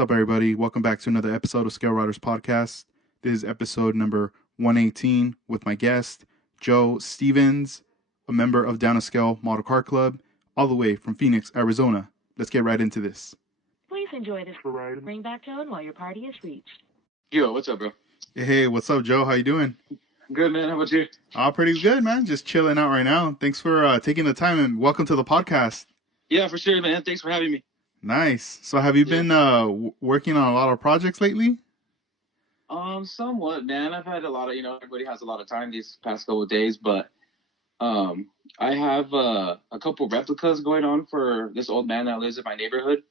up, everybody? Welcome back to another episode of Scale Riders Podcast. This is episode number 118 with my guest, Joe Stevens, a member of Down a Scale Model Car Club, all the way from Phoenix, Arizona. Let's get right into this. Please enjoy this ringback tone while your party is reached. Yo, what's up, bro? Hey, what's up, Joe? How you doing? Good, man. How about you? Pretty good, man. Just chilling out right now. Thanks for taking the time and welcome to the podcast. Yeah, for sure, man. Thanks for having me. Nice. So have you been working on a lot of projects lately? Somewhat, man. I've had a lot of, everybody has a lot of time these past couple of days, but I have a couple replicas going on for this old man that lives in my neighborhood.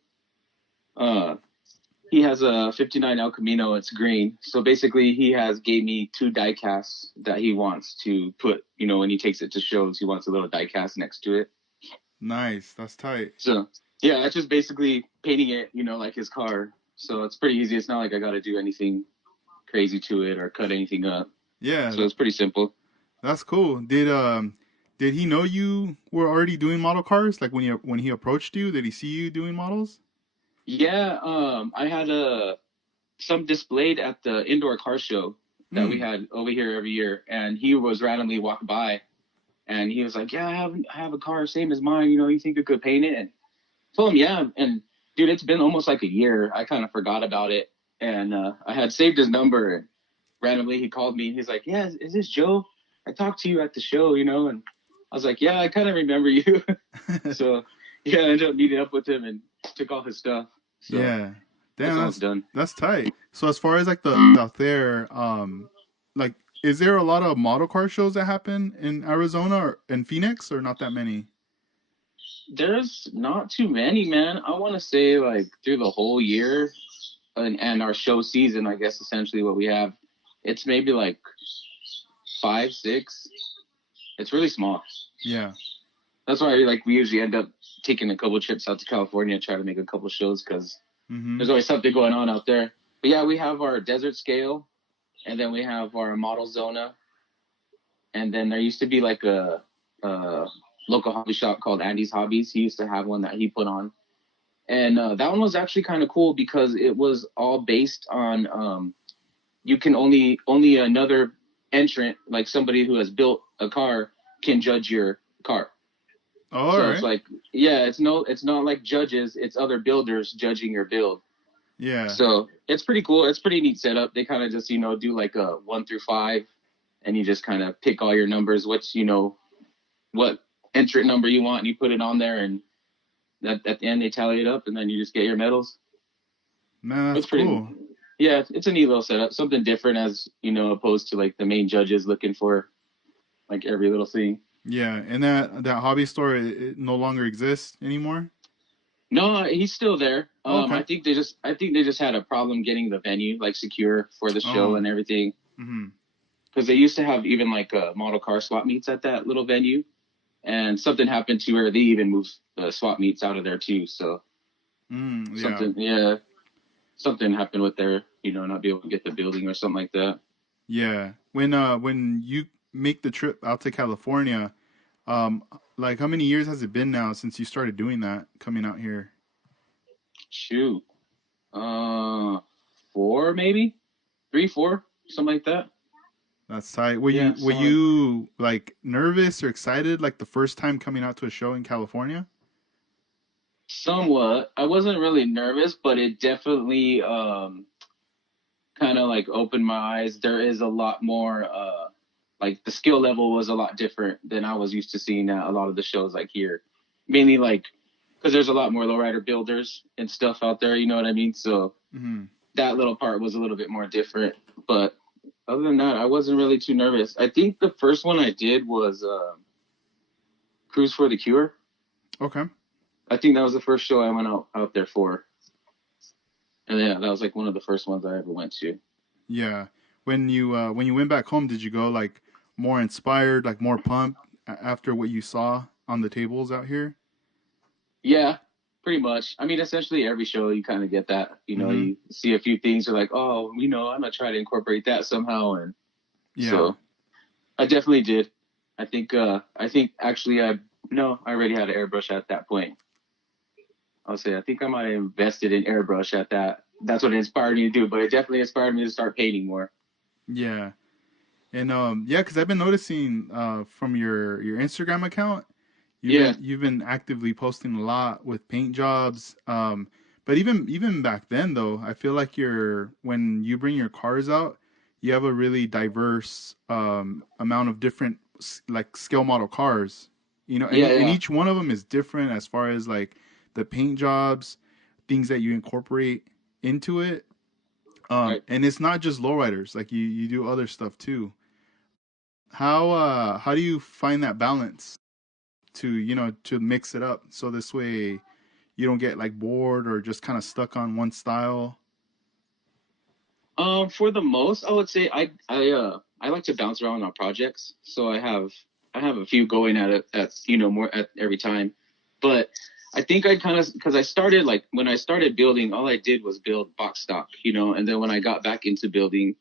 He has a 59 El Camino. It's green. So basically he gave me 2 die casts that he wants to put, when he takes it to shows, he wants a little die cast next to it. Nice. That's tight. So yeah, it's just basically painting it, like his car. So it's pretty easy. It's not like I got to do anything crazy to it or cut anything up. Yeah. So it's pretty simple. That's cool. Did he know you were already doing model cars? Like when he approached you, did he see you doing models? Yeah, I had some displayed at the indoor car show that we had over here every year, and he was randomly walking by, and he was like, "Yeah, I have a car same as mine. You think you could paint it?" And I told him, "Yeah." And dude, it's been almost like a year. I kind of forgot about it, and I had saved his number. And randomly, he called me. He's like, "Yeah, is this Joe? I talked to you at the show, And I was like, "Yeah, I kind of remember you." So yeah, I ended up meeting up with him and took all his stuff. So, yeah, damn, that's done. That's tight. So as far as like the out there, like, is there a lot of model car shows that happen in Arizona or in Phoenix, or not that many? There's not too many, man. I want to say like through the whole year and our show season, I guess essentially what we have, it's maybe like 5, 6. It's really small. Yeah. That's why we usually end up taking a couple trips out to California and try to make a couple shows because there's always something going on out there. But yeah, we have our desert scale, and then we have our model zona, and then there used to be like a local hobby shop called Andy's Hobbies. He used to have one that he put on, and that one was actually kind of cool because it was all based on you can only another entrant, like somebody who has built a car, can judge your car. Oh, so right. It's like, yeah, it's not like judges, it's other builders judging your build. Yeah. So it's pretty cool. It's pretty neat setup. They kind of just, do like a 1 through 5, and you just kind of pick all your numbers, what entrant number you want, and you put it on there, and at the end they tally it up, and then you just get your medals. Man, that's cool. Yeah, it's a neat little setup. Something different as, opposed to like the main judges looking for like every little thing. Yeah, and that hobby store, it no longer exists anymore? No, he's still there. Okay. I think they just had a problem getting the venue like secure for the show and everything. Because they used to have even like model car swap meets at that little venue, and something happened to where they even moved the swap meets out of there too. So something happened with their not be able to get the building or something like that. Yeah, when you make the trip out to California, like how many years has it been now since you started doing that, coming out here? Shoot, 4 maybe, 3, 4, something like that. That's tight. Were you like nervous or excited like the first time coming out to a show in California? Somewhat. I wasn't really nervous, but it definitely kind of like opened my eyes. There is a lot more like the skill level was a lot different than I was used to seeing at a lot of the shows like here. Mainly like because there's a lot more lowrider builders and stuff out there, you know what I mean? So that little part was a little bit more different. But other than that, I wasn't really too nervous. I think the first one I did was Cruise for the Cure. Okay. I think that was the first show I went out there for. And yeah, that was like one of the first ones I ever went to. Yeah. When you went back home, did you go like more inspired, like more pumped after what you saw on the tables out here? Yeah, pretty much. I mean, essentially every show you kind of get that, you see a few things, you're like, oh, I'm gonna try to incorporate that somehow. And so I definitely did. I think actually I already had an airbrush at that point. I'll say I think I might have invested in airbrush at that's what it inspired me to do. But it definitely inspired me to start painting more. Yeah. And yeah, because I've been noticing from your Instagram account, Yeah. you've been actively posting a lot with paint jobs. But even back then though, I feel like when you bring your cars out, you have a really diverse amount of different like scale model cars. You know, and Yeah. and Yeah. each one of them is different as far as like the paint jobs, things that you incorporate into it. Right. And it's not just lowriders, like you do other stuff too. How do you find that balance to to mix it up so this way you don't get like bored or just kind of stuck on one style? For the most, I would say I like to bounce around on projects, so I have a few going at it at more at every time, but I think I kind of because I started like when I started building, all I did was build box stock, and then when I got back into building,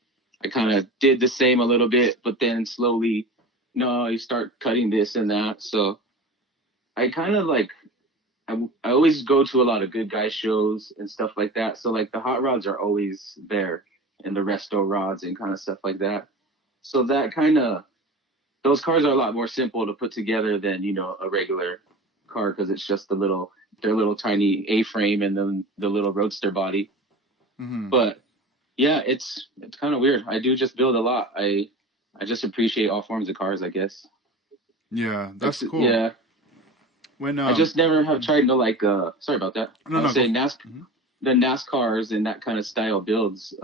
I kind of did the same a little bit, but then slowly, no, you start cutting this and that, so I kind of like I always go to a lot of good guy shows and stuff like that. So like the hot rods are always there and the resto rods and kind of stuff like that. So that kind of those cars are a lot more simple to put together than a regular car because it's just their little tiny A-frame and then the little roadster body. Hmm. But yeah, it's kind of weird. I do just build a lot. I just appreciate all forms of cars, I guess. Yeah, Like that's cool. yeah, When I just never have tried no like sorry about that. no I would no go say mhm. the NASCARs and that kind of style builds,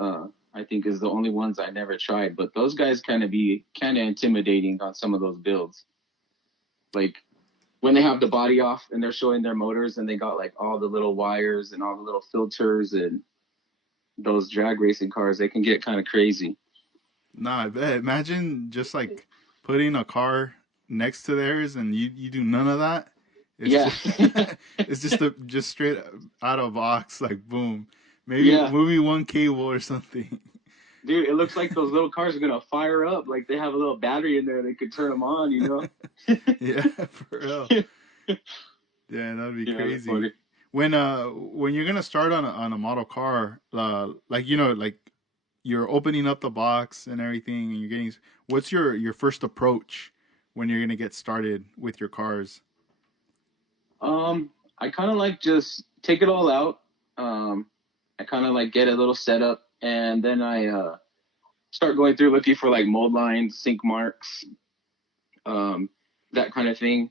I think is the only ones I never tried. But those guys be kind of intimidating on some of those builds. Like when they have the body off and they're showing their motors and they got like all the little wires and all the little filters and those drag racing cars, they can get kind of crazy. Nah, I bet. Imagine just like putting a car next to theirs and you do none of that. It's Yeah. just it's just straight out of box, like boom. Maybe Yeah. movie one cable or something. Dude, it looks like those little cars are going to fire up. Like they have a little battery in there. They could turn them on. Yeah, for real. Yeah, that'd be Yeah, that's crazy. funny. When you're gonna start on a model car, like like you're opening up the box and everything, and you're getting. What's your first approach when you're gonna get started with your cars? I kind of like just take it all out. I kind of like get a little setup, and then I start going through looking for like mold lines, sink marks, um, that kind of thing.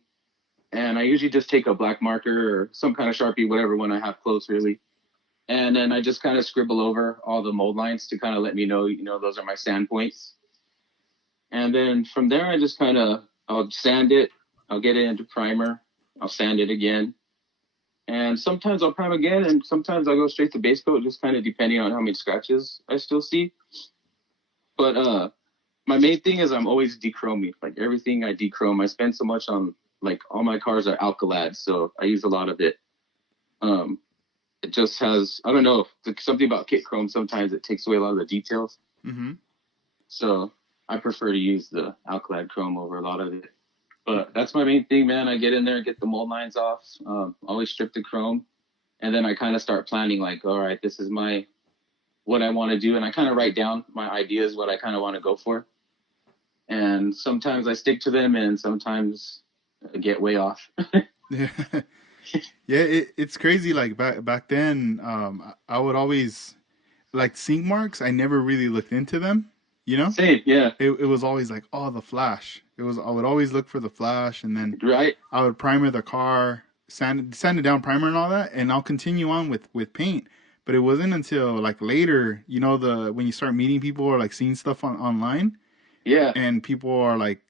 And I usually just take a black marker or some kind of Sharpie, whatever one I have close, really. And then I just kind of scribble over all the mold lines to kind of let me know, those are my sand points. And then from there, I just I'll sand it. I'll get it into primer. I'll sand it again. And sometimes I'll prime again, and sometimes I'll go straight to base coat, just kind of depending on how many scratches I still see. But my main thing is I'm always dechroming. Like everything I dechrome. I spend so much on like all my cars are Alcalad, so I use a lot of it. It just has I don't know something about kit chrome. Sometimes it takes away a lot of the details. Mm-hmm. So I prefer to use the Alcalad chrome over a lot of it. But that's my main thing, man. I get in there, get the mold lines off, always strip the chrome, and then I kind of start planning like, all right, this is what I want to do, and I kind of write down my ideas, what I kind of want to go for. And sometimes I stick to them, and sometimes I get way off. Yeah, yeah. It's crazy. Like back then, I would always like sink marks. I never really looked into them. You know, Same, yeah, it was always like, oh, the flash. I would always look for the flash, and then right, I would primer the car, sand it down, primer and all that, and I'll continue on with paint. But it wasn't until like later, when you start meeting people or like seeing stuff online, yeah, and people are like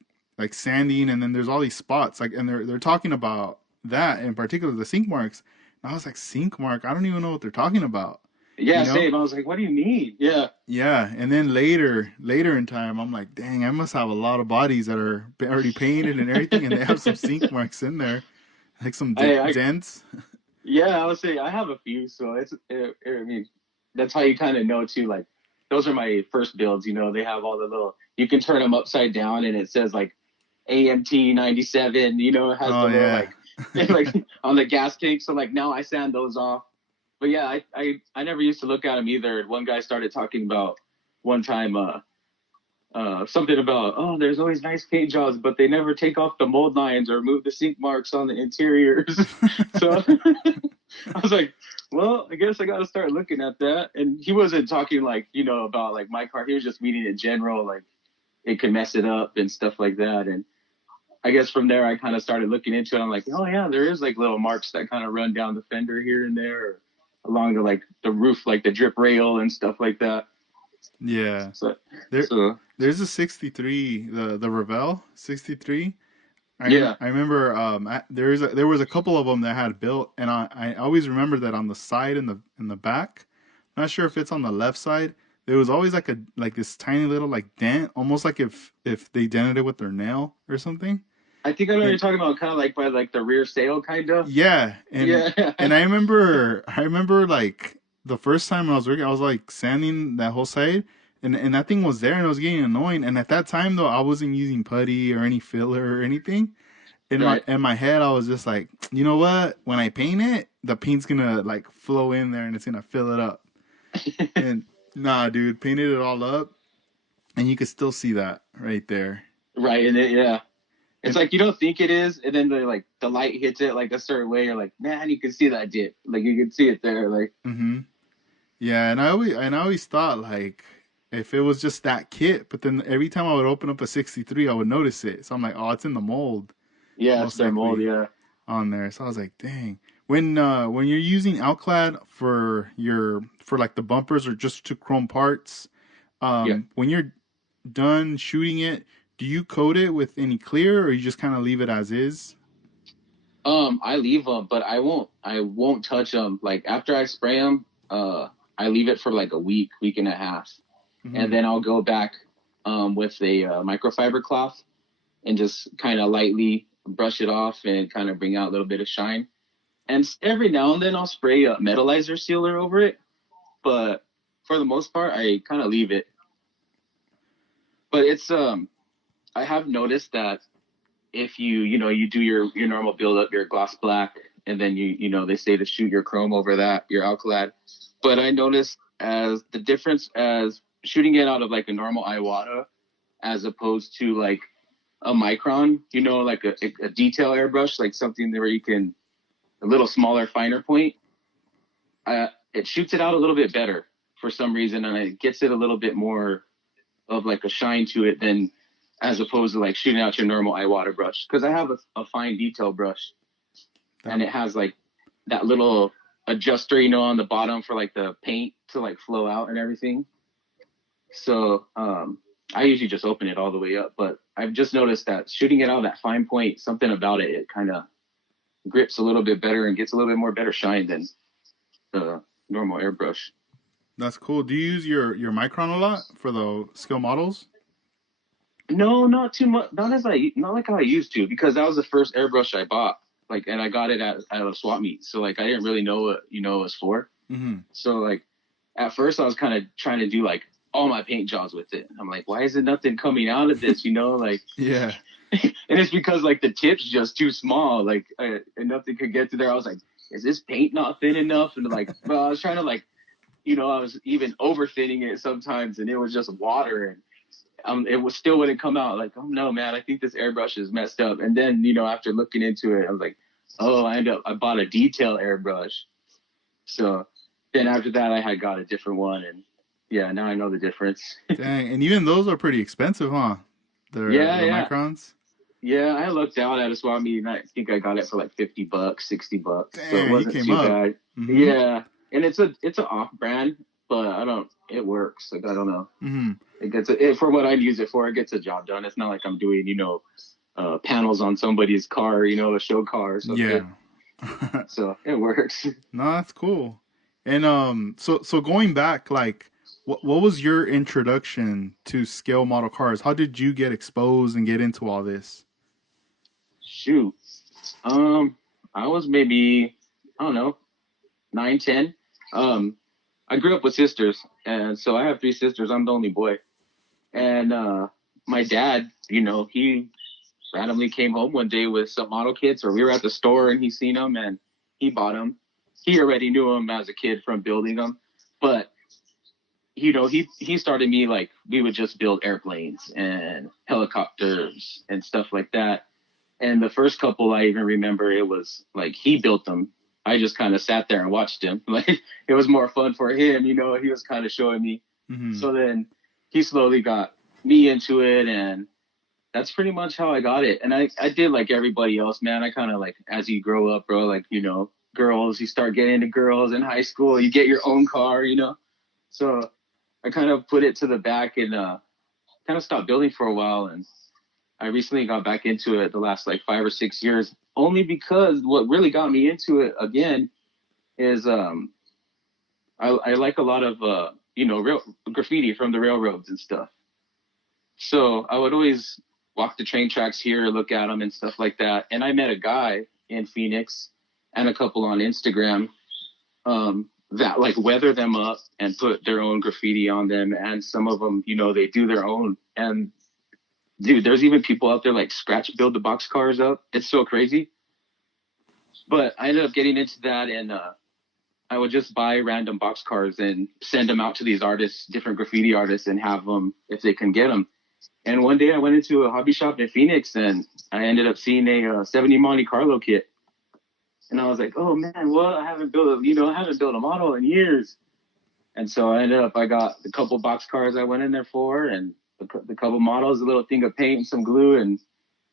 sanding, and then there's all these spots like, and they're talking about that in particular, the sink marks. And I was like, sink mark? I don't even know what they're talking about. yeah, You know? same. I was like, what do you mean? Yeah, Yeah, and then later in time, I'm like, dang, I must have a lot of bodies that are already painted and everything, and they have some sink marks in there, like some dents. yeah. I would say I have a few, so I mean, that's how you kind of know too. Like, those are my first builds. They have all the little. You can turn them upside down, and it says like AMT 97. It has Oh the little yeah, like on the gas tank. So like now I sand those off. but yeah, I never used to look at them either. One guy started talking about one time, something about, oh, there's always nice paint jobs, but they never take off the mold lines or remove the sink marks on the interiors. So I was like, well, I guess I got to start looking at that. And he wasn't talking like, about like my car. He was just meaning in general, like it could mess it up and stuff like that. And I guess from there, I kind of started looking into it. I'm like, oh yeah, there is like little marks that kind of run down the fender here and there, or along the roof, like the drip rail and stuff like that. Yeah. So, There's a 63, the Revell 63. Yeah. I remember there was a couple of them that had built, and I always remember that on the side and the back. Not sure if it's on the left side. There was always like this tiny little like dent, almost like if they dented it with their nail or something. I think I know what you're talking about, kind of like by like the rear sail, kind of. Yeah, and I remember like the first time I was working, I was like sanding that whole side, and that thing was there, and it was getting annoying. And at that time though, I wasn't using putty or any filler or anything. In my head, I was just like, you know what? When I paint it, the paint's gonna like flow in there and it's gonna fill it up. And nah, dude, painted it all up, and you could still see that right there. Right, and it's like you don't think it is, and then the light hits it like a certain way. You're like, man, you can see that dip. Like you can see it there. Like, yeah, and I always thought like if it was just that kit, but then every time I would open up a 63, I would notice it. So I'm like, oh, it's in the mold. Yeah, it's their mold. Yeah, on there. So I was like, dang. When you're using Alclad for like the bumpers or just to chrome parts, when you're done shooting it, do you coat it with any clear, or you just kind of leave it as is? I leave them, but I won't touch them. Like after I spray them, I leave it for like a week and a half, and then I'll go back with a microfiber cloth and just kind of lightly brush it off and kind of bring out a little bit of shine. And every now and then I'll spray a metallizer sealer over it, but for the most part, I kind of leave it. But it's I have noticed that if you do your normal build up, your gloss black, and then they say to shoot your chrome over that, your Alclad. But I noticed as the difference as shooting it out of like a normal Iwata as opposed to like a Micron, like a detail airbrush, like something where you can a little smaller, finer point. It shoots it out a little bit better for some reason, and it gets it a little bit more of like a shine to it than as opposed to like shooting out your normal Iwata brush. Because I have a fine detail brush, and it has like that little adjuster, on the bottom for like the paint to like flow out and everything. So I usually just open it all the way up, but I've just noticed that shooting it out at fine point, something about it kind of grips a little bit better and gets a little bit more better shine than the normal airbrush. That's cool. Do you use your Micron a lot for the scale models? No, not too much. Not like how I used to, because that was the first airbrush I bought. Like, and I got it at a swap meet, so like I didn't really know what it was for. So like at first I was kind of trying to do like all my paint jobs with it. I'm like, why isn't nothing coming out of this? Like yeah. And it's because like the tip's just too small, like and nothing could get to there. I was like, is this paint not thin enough? And like, well, I was trying to like, I was even over thinning it sometimes, and it was just water, and it still wouldn't come out. Like, oh no, man, I think this airbrush is messed up. And then after looking into it, I was like, oh, I bought a detail airbrush. So then after that, I had got a different one, and yeah, now I know the difference. Dang, and even those are pretty expensive, huh? The Microns. Yeah, I looked out at a swap meet, and I think I got it for like $50, $60. Dang, so it wasn't too bad. Yeah, and it's an off-brand, but it works. Like, I don't know. It gets for what I use it for. It gets the job done. It's not like I'm doing panels on somebody's car, a show car or something. Yeah. So it works. No, that's cool. And so going back, like, what was your introduction to scale model cars? How did you get exposed and get into all this? Shoot, I was maybe, I don't know, 9, 10. I grew up with sisters, and so I have 3 sisters. I'm the only boy, and my dad, he randomly came home one day with some model kits, or we were at the store and he seen them and he bought them. he already knew him as a kid from building them, but he started me like we would just build airplanes and helicopters and stuff like that. And the first couple I even remember, it was like he built them. I just kind of sat there and watched him. Like it was more fun for him, he was kind of showing me. Mm-hmm. So then he slowly got me into it, and that's pretty much how I got it. And I did like everybody else, man. I kind of like, as you grow up, bro, like, girls, you start getting into girls in high school, you get your own car, So I kind of put it to the back and kind of stopped building for a while. And I recently got back into it the last like 5 or 6 years, only because what really got me into it again is I like a lot of, real graffiti from the railroads and stuff. So I would always walk the train tracks here, look at them and stuff like that. And I met a guy in Phoenix and a couple on Instagram that like weather them up and put their own graffiti on them. And some of them, they do their own. And dude, there's even people out there like scratch build the box cars up. It's so crazy. But I ended up getting into that, and I would just buy random box cars and send them out to these artists, different graffiti artists, and have them if they can get them. And one day I went into a hobby shop in Phoenix, and I ended up seeing a 70 Monte Carlo kit. And I was like, oh man, well, I haven't built a model in years. And so I got a couple box cars I went in there for, and the couple models, a little thing of paint and some glue. And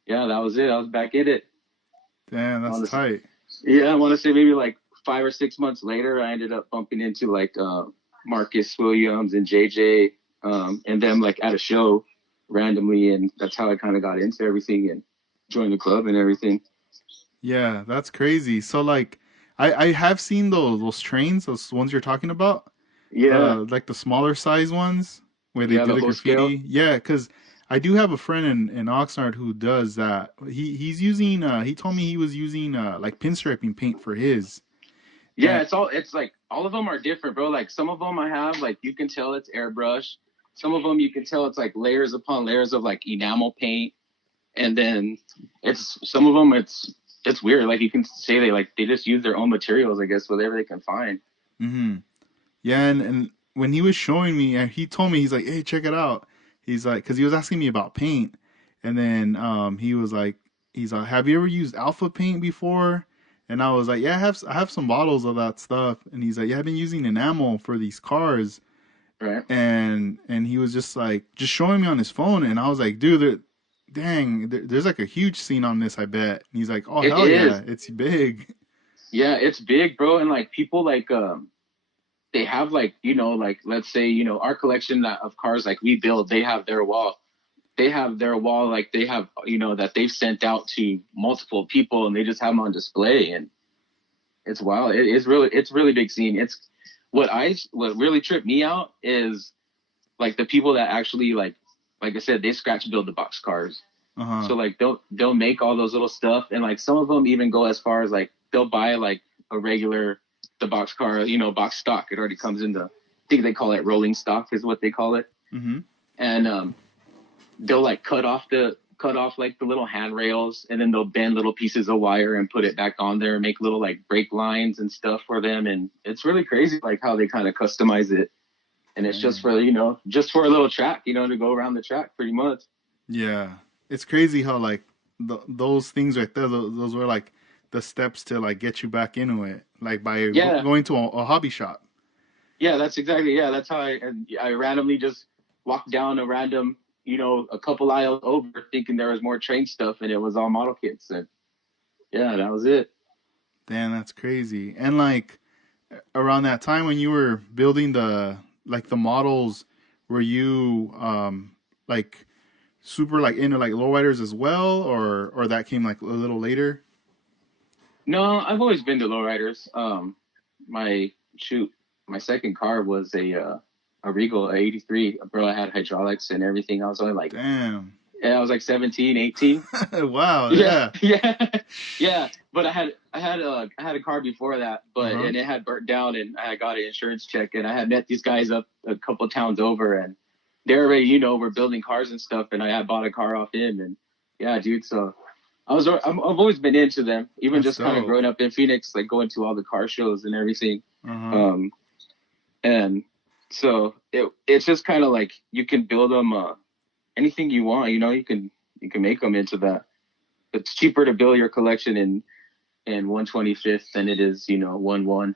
yeah, that was it. I was back in it. Damn, that's tight. Yeah, I want to say maybe like 5 or 6 months later, I ended up bumping into like Marcus Williams and JJ and them like at a show randomly, and that's how I kind of got into everything and joined the club and everything. Yeah, that's crazy. So like I have seen those trains, those ones you're talking about. Yeah. Like the smaller size ones where they do the graffiti. Scale. Yeah, because I do have a friend in Oxnard who does that. He's using he told me he was using like pinstriping paint for his. Yeah, it's like all of them are different, bro. Like some of them I have, like you can tell it's airbrush. Some of them you can tell it's like layers upon layers of like enamel paint. And then some of them it's weird. Like you can say they just use their own materials, I guess, whatever they can find. Mm-hmm. Yeah, and when he was showing me, he told me, he's like, hey, check it out. He's like, because he was asking me about paint. And then he was like, have you ever used Alpha Paint before? And I was like, yeah, I have some bottles of that stuff. And he's like, yeah, I've been using enamel for these cars. Right. And he was just showing me on his phone. And I was like, dude, there's like a huge scene on this, I bet. And he's like, oh, hell yeah, it's big. Yeah, it's big, bro. And like people like, they have like, let's say, our collection of cars like we build, they have their wall. Like they have, that they've sent out to multiple people, and they just have them on display, and it's wild. It's really big scene. It's what really tripped me out is like the people that actually like I said, they scratch build the box cars. Uh-huh. So like they'll make all those little stuff, and like some of them even go as far as like they'll buy like the box car, box stock. It already comes in I think they call it rolling stock is what they call it. Mm-hmm. And they'll like cut off like the little handrails, and then they'll bend little pieces of wire and put it back on there and make little like brake lines and stuff for them. And it's really crazy like how they kind of customize it. And it's just for, just for a little track, to go around the track pretty much. Yeah. It's crazy how like those things right there, those were like the steps to like get you back into it, like by going to a hobby shop. Yeah, that's exactly. Yeah, that's how I randomly just walked down a random, a couple aisles over, thinking there was more train stuff, and it was all model kits. And yeah, that was it. Damn, that's crazy. And like around that time when you were building the models, were you like super like into like lowriders as well, or that came like a little later? No, I've always been to lowriders. My second car was a Regal, a 83. Bro, I had hydraulics and everything. I was only like, damn. Yeah, I was like 17, 18. Wow. Yeah. Yeah. But I had a car before that, and it had burnt down, and I got an insurance check, and I had met these guys up a couple towns over, and they're already, were building cars and stuff, and I had bought a car off him, and yeah, dude. So I've always been into them, even That's just kind of dope. growing up in Phoenix, like going to all the car shows and everything. Uh-huh. And so it's just kind of like you can build them anything you want, you can make them into that. It's cheaper to build your collection in 125th than it is, 1/1.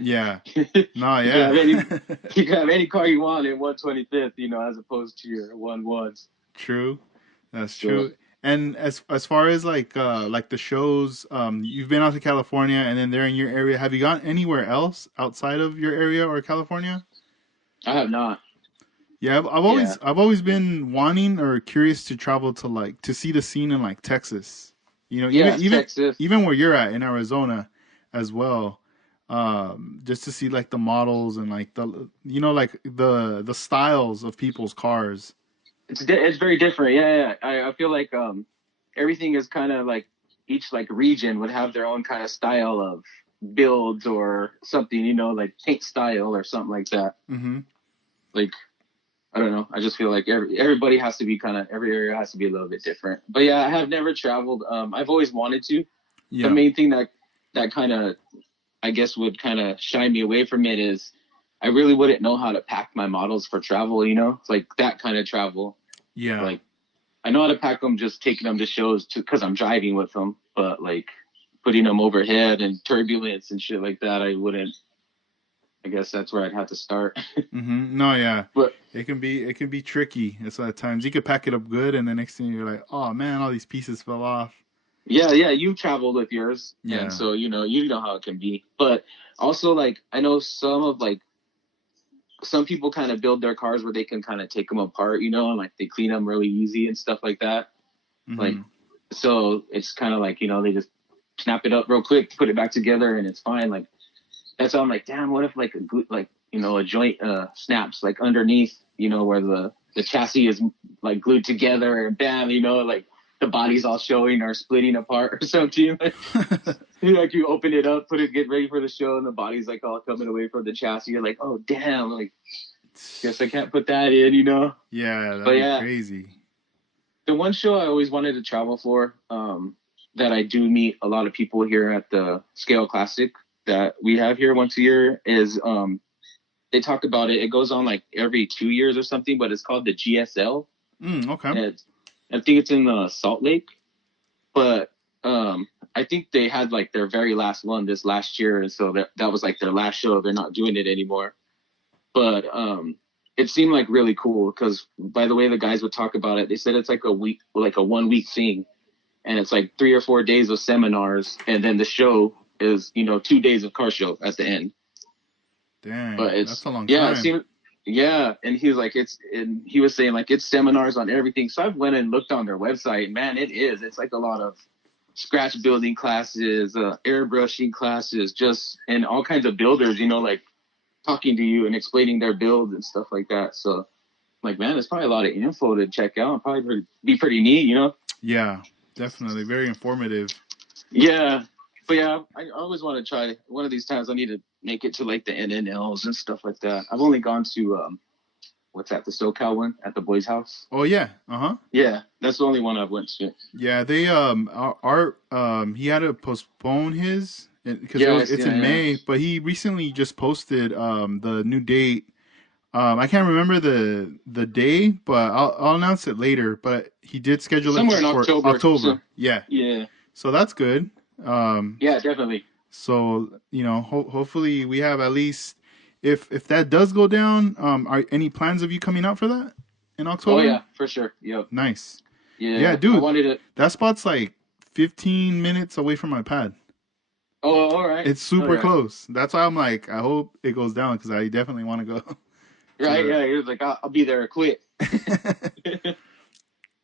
Yeah. No, You can have yeah. you can have any car you want in 125th, as opposed to your 1/1s. True. That's So true. And as far as like the shows, you've been out to California and then they're in your area. Have you gone anywhere else outside of your area or California? I have not. Yeah, Yeah. I've always been wanting or curious to travel to like to see the scene in like Texas. You know, Yeah, Texas. even where you're at in Arizona as well. Just to see like the models and like like the styles of people's cars. It's very different. Yeah, yeah. I feel like everything is kind of like each like region would have their own kind of style of builds or something, like paint style or something like that. Mm-hmm. Like I don't know. I just feel like everybody has to be every area has to be a little bit different. But yeah, I have never traveled. I've always wanted to. The Yeah. main thing that kind of I guess would kind of shy me away from it is I really wouldn't know how to pack my models for travel. It's like that kind of travel. Yeah. Like I know how to pack them, just taking them to shows because I'm driving with them. But like putting them overhead and turbulence and shit like that, I wouldn't. I guess that's where I'd have to start. Mm-hmm. No, yeah. But It can be tricky. It's at times you could pack it up good, and the next thing you're like, oh man, all these pieces fell off. yeah, you traveled with yours, and Yeah. so you know how it can be. But also, like I know some people kind of build their cars where they can kind of take them apart, and like they clean them really easy and stuff like that. Like Mm-hmm. so, it's kind of like they just snap it up real quick, put it back together, and it's fine. Like that's why I'm like, damn, what if like a joint snaps like underneath, where the chassis is like glued together and bam, like the body's all showing or splitting apart or something. Like you open it up, get ready for the show, and the body's like all coming away from the chassis. You're like, oh damn, like guess I can't put that in, Yeah, But that'd be yeah, crazy. the one show I always wanted to travel for, that I do meet a lot of people here at the Scale Classic that we have here once a year is they talk about it. It goes on like every 2 years or something, but it's called the GSL. Okay. And I think it's in Salt Lake, but I think they had like their very last one this last year, and so that was like their last show. They're not doing it anymore. But it seemed like really cool because by the way the guys would talk about it, they said it's like a week, like a 1 week thing, and it's like 3 or 4 days of seminars, and then the show is 2 days of car show at the end. Dang, But that's it's a long yeah, it time. seemed yeah, and he was like and he was saying like it's seminars on everything. So I went and looked on their website, and man, it's like a lot of scratch building classes, airbrushing classes, just and all kinds of builders, like talking to you and explaining their builds and stuff like that. So like, man, there's probably a lot of info to check out. Probably be pretty neat. Yeah, definitely very informative. Yeah. But yeah, I always want to try one of these times. I need to make it to like the NNLs and stuff like that. I've only gone to what's that, the SoCal one at the Boys House? Oh yeah. Uh-huh. Yeah, that's the only one I've went to. Yeah, they he had to postpone his because Yes, it's yeah, in yeah. May, but he recently just posted the new date. I can't remember the day, but I'll announce it later. But he did schedule it Somewhere in for October. October. So Yeah, yeah, so that's good. Um, yeah, definitely. so hopefully we have at least if that does go down. Are any plans of you coming out for that in Oh October? yeah, for sure. Yep. Nice. Yeah, Yeah, I dude, wanted to. that spot's like 15 minutes away from my pad. Oh, all right. It's Oh super yeah. close. That's why I'm like, I hope it goes down because I definitely want to go Right. to Yeah. He was like, I'll be there quick. the.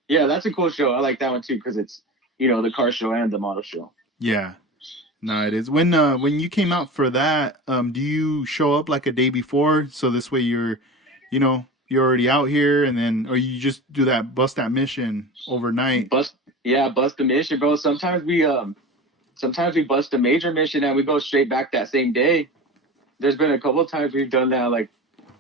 Yeah, that's a cool show. I like that one too because it's the car show and the model show. Yeah, no, it is. When you came out for that, do you show up like a day before so this way you're already out here and then or you just do that bust that mission overnight? Bust the mission, bro. Sometimes we bust a major mission and we go straight back that same day. There's been a couple of times we've done that. Like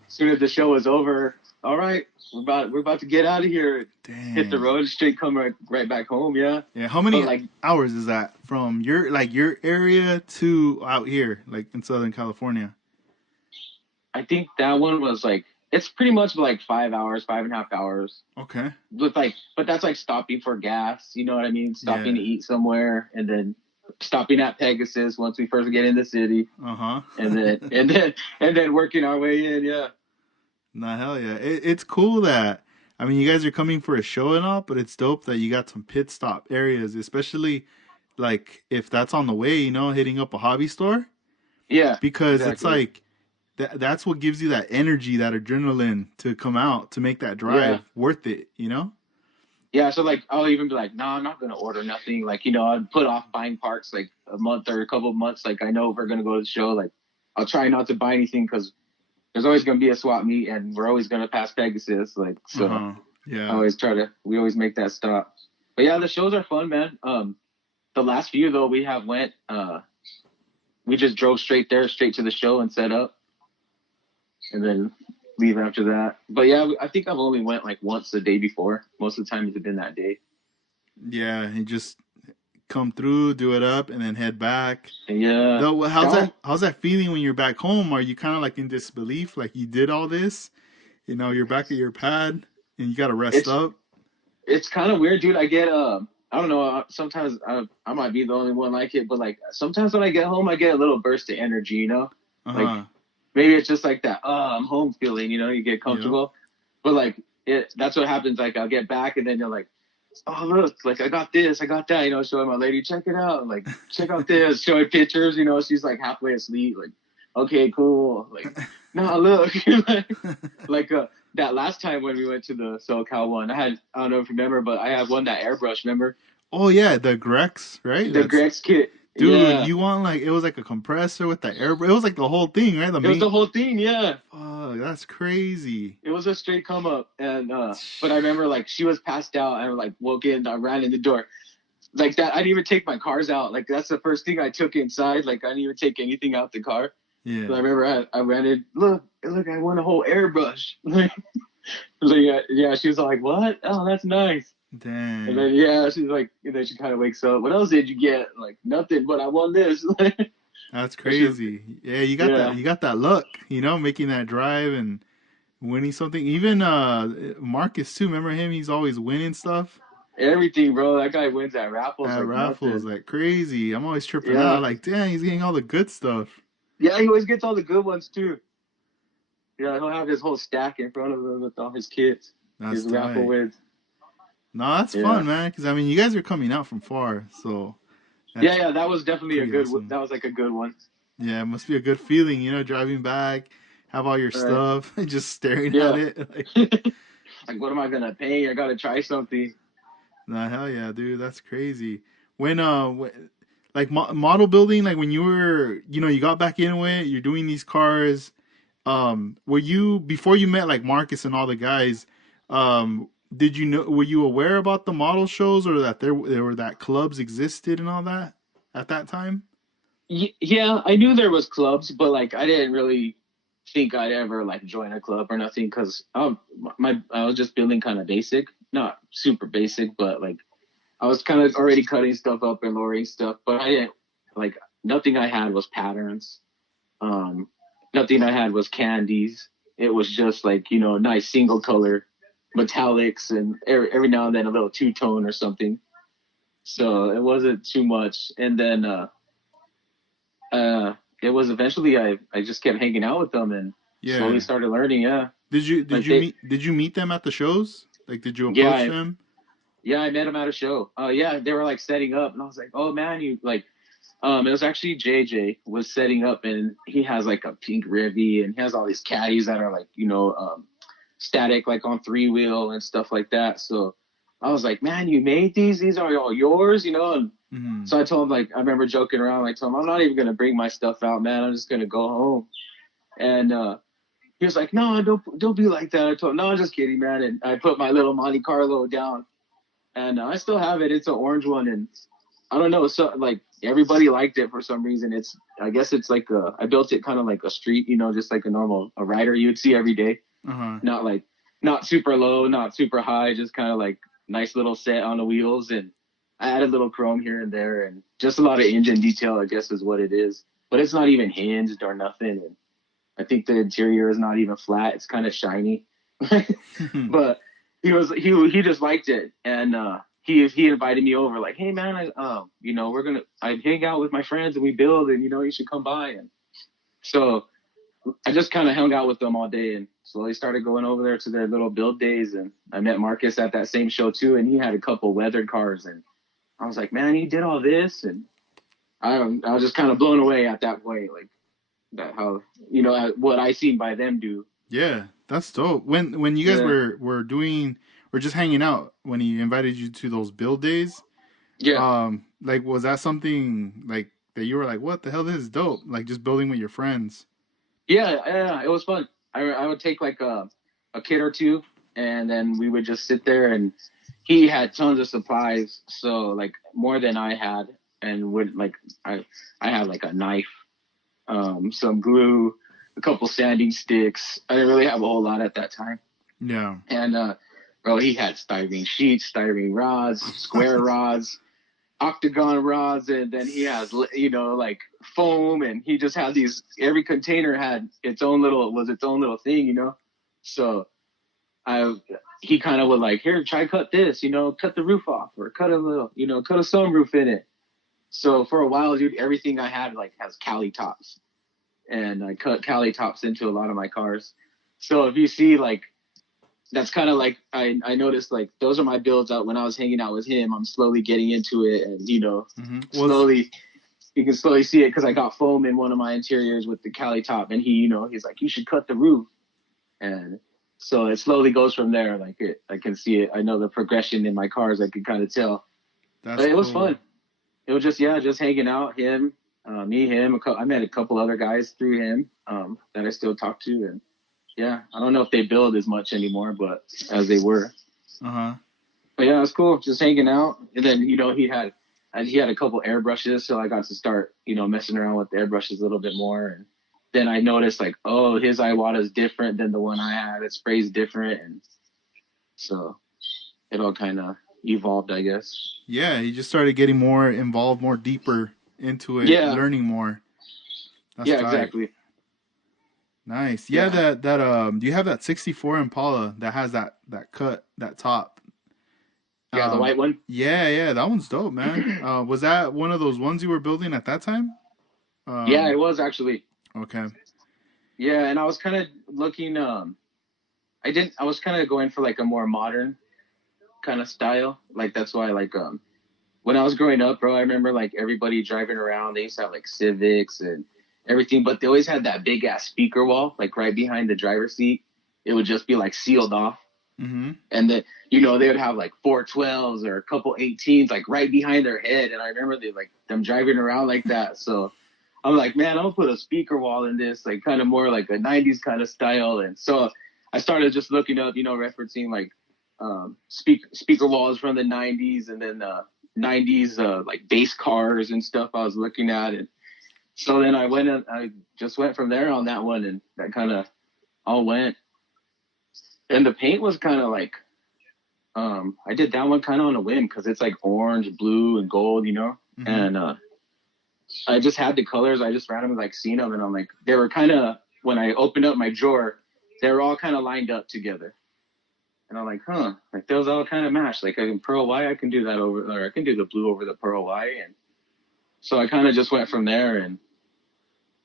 as soon as the show is over, all right, we're about to get out of here. Damn. Hit the road, straight come right back home. Yeah. Yeah. How many But, like, hours is that from your area to out here, like in Southern California? I think that one was like, it's pretty much like 5 hours, 5.5 hours. Okay. But that's like stopping for gas. You know what I mean? Stopping Yeah. to eat somewhere, and then stopping at Pegasus once we first get in the city, Uh-huh. and then working our way in. Yeah. Nah, hell yeah. It's cool that, I mean, you guys are coming for a show and all, but it's dope that you got some pit stop areas, especially like if that's on the way, you know, hitting up a hobby store, Yeah. because it's Exactly. like that's what gives you that energy, that adrenaline to come out to make that drive worth it, you know? Yeah, so like I'll even be like, no, I'm not gonna order nothing. Like, you know, I'd put off buying parts like a month or a couple of months. Like, I know we're gonna go to the show. Like, I'll try not to buy anything because there's always gonna be a swap meet, and we're always gonna pass Pegasus. Like, so Uh-huh. Yeah. we always make that stop. But yeah, the shows are fun, man. The last few though we just drove straight to the show and set up, and then leave after that. But yeah, I think I've only went like once the day before. Most of the time it's been that day. Yeah, you just come through, do it up, and then head back. Yeah. Though, how's that feeling when you're back home? Are you kind of like in disbelief, like you did all this? You know, you're back at your pad and you got to rest up. It's kind of weird, dude. I get I don't know. Sometimes I might be the only one like it, but like sometimes when I get home, I get a little burst of energy. You know, like maybe it's just like that. I'm home feeling. You know, you get comfortable, but like that's what happens. Like I'll get back, and then you're like, oh look, like I got this, I got that. You know, showing my lady, check it out. Like check out this, showing pictures. You know, she's like halfway asleep. Like, okay, cool. Like, no, look, like that last time when we went to the SoCal one, I don't know if you remember, but I had one that airbrush, remember? Oh yeah, the Grex, right? The Grex kit. Dude, yeah. You want like, it was like a compressor with the airbrush. It was like the whole thing, right? It was the whole thing, yeah. Oh, that's crazy. It was a straight come up, and but I remember like she was passed out, and I like woke in, I ran in the door. Like that, I didn't even take my cars out. Like that's the first thing I took inside. Like I didn't even take anything out the car. Yeah. So I remember I ran in. Look! I won a whole airbrush. Yeah, she was like, "What? Oh, that's nice." Damn. And then she's like, and then she kind of wakes up. What else did you get? Like nothing, but I won this. That's crazy. Yeah, you got that luck. You know, making that drive and winning something. Even Marcus too. Remember him? He's always winning stuff. Everything, bro. That guy wins at raffles. At raffles, like crazy. I'm always tripping Yeah. out. Like, damn, he's getting all the good stuff. Yeah, he always gets all the good ones too. Yeah, he'll have his whole stack in front of him with all his kits. That's his raffle wins. No, that's fun, man. Because I mean, you guys are coming out from far, so. Yeah, that was definitely a good. Awesome. That was like a good one. Yeah, it must be a good feeling, you know, driving back, have all your stuff, just staring at it. Like, what am I gonna pay? I gotta try something. Nah, hell yeah, dude, that's crazy. When like model building, like when you were, you know, you got back into it, you're doing these cars. Were you, before you met like Marcus and all the guys, did you know, were you aware about the model shows, or that there were that clubs existed and all that at that time? Yeah, I knew there was clubs, but like I didn't really think I'd ever like join a club or nothing, because I was just building kind of basic, not super basic, but like I was kind of already cutting stuff up and lowering stuff, but I didn't like, nothing I had was patterns. Nothing I had was candies. It was just like, you know, nice single color metallics, and every now and then a little two-tone or something. So it wasn't too much. And then it was eventually I just kept hanging out with them and slowly started learning. Yeah. Did you meet them at the shows? Like, did you approach them? Yeah, I met them at a show. Yeah, they were like setting up, and I was like, oh man, you like. It was actually JJ was setting up, and he has like a pink Rivy, and he has all these caddies that are like, you know, static, like on 3-wheel and stuff like that. So I was like, man, you made these? These are all yours, you know? And so I told him, like, I remember joking around, like, told him, I'm not even going to bring my stuff out, man. I'm just going to go home. And he was like, no, don't be like that. I told him, no, I'm just kidding, man. And I put my little Monte Carlo down, and I still have it. It's an orange one, and I don't know, so like everybody liked it for some reason. I guess it's like I built it kind of like a street, you know, just like a rider you'd see every day. Not like not super low, not super high, just kind of like nice little set on the wheels. And I added little chrome here and there, and just a lot of engine detail, I guess, is what it is. But it's not even hinged or nothing. And I think the interior is not even flat. It's kind of shiny. But he just liked it, and he invited me over, like, hey man, I hang out with my friends and we build, and you should come by. And so I just kind of hung out with them all day and slowly started going over there to their little build days. And I met Marcus at that same show too, and he had a couple weathered cars, and I was like, man, he did all this. And I was just kind of blown away at that point, like that how what I seen by them do. Yeah, that's dope. When you guys were doing or just hanging out, when he invited you to those build days, like, was that something like that you were like, what the hell, this is dope, like just building with your friends? Yeah, it was fun. I would take like a kid or two, and then we would just sit there, and he had tons of supplies, so like more than I had, and would like I had like a knife, some glue, a couple sanding sticks. I didn't really have a whole lot at that time. Yeah. And bro, he had styrene sheets, styrene rods, square rods, octagon rods, and then he has like foam, and he just had these. Every container had its own little thing, So he kind of would like, here, try cut this, cut the roof off, or cut a little, cut a sunroof in it. So for a while, dude, everything I had like has Cali tops, and I cut Cali tops into a lot of my cars. So if you see like, that's kind of like I noticed like those are my builds out when I was hanging out with him. I'm slowly getting into it, and slowly you can slowly see it because I got foam in one of my interiors with the Cali top, and he's like, you should cut the roof, and so it slowly goes from there. Like I can see it. I know the progression in my cars. I can kind of tell. But it was fun. It was just hanging out. Him, me, him. I met a couple other guys through him that I still talk to, and. Yeah, I don't know if they build as much anymore, but as they were. But yeah, it was cool, just hanging out. And then he had a couple airbrushes, so I got to start messing around with the airbrushes a little bit more. And then I noticed like, oh, his Iwata is different than the one I had. It sprays different, and so it all kind of evolved, I guess. Yeah, he just started getting more involved, more deeper into it, learning more. That's tight. Exactly. Nice. Yeah, that do you have that 64 Impala that has that cut, that top? Yeah, the white one? Yeah, that one's dope, man. Was that one of those ones you were building at that time? Yeah, it was actually. Okay. Yeah, and I was kind of looking I was kind of going for like a more modern kind of style. Like that's why like when I was growing up, bro, I remember like everybody driving around, they used to have like Civics and everything, but they always had that big ass speaker wall, like right behind the driver's seat. It would just be like sealed off. Mm-hmm. And then, they would have like 412s or a couple 18s, like right behind their head. And I remember them driving around like that. So I'm like, man, I'm gonna put a speaker wall in this, like kind of more like a 90s kind of style. And so I started just looking up, referencing like speaker walls from the 90s, and then 90s like bass cars and stuff I was looking at. And so then I just went from there on that one, and that kind of all went. And the paint was kind of like, I did that one kind of on a whim because it's like orange, blue, and gold, Mm-hmm. And I just had the colors. I just randomly like seen them, and I'm like, they were kind of, when I opened up my drawer, they were all kind of lined up together. And I'm like, like those all kind of match. Like I can pearl white, I can do that or I can do the blue over the pearl white. And so I kind of just went from there, and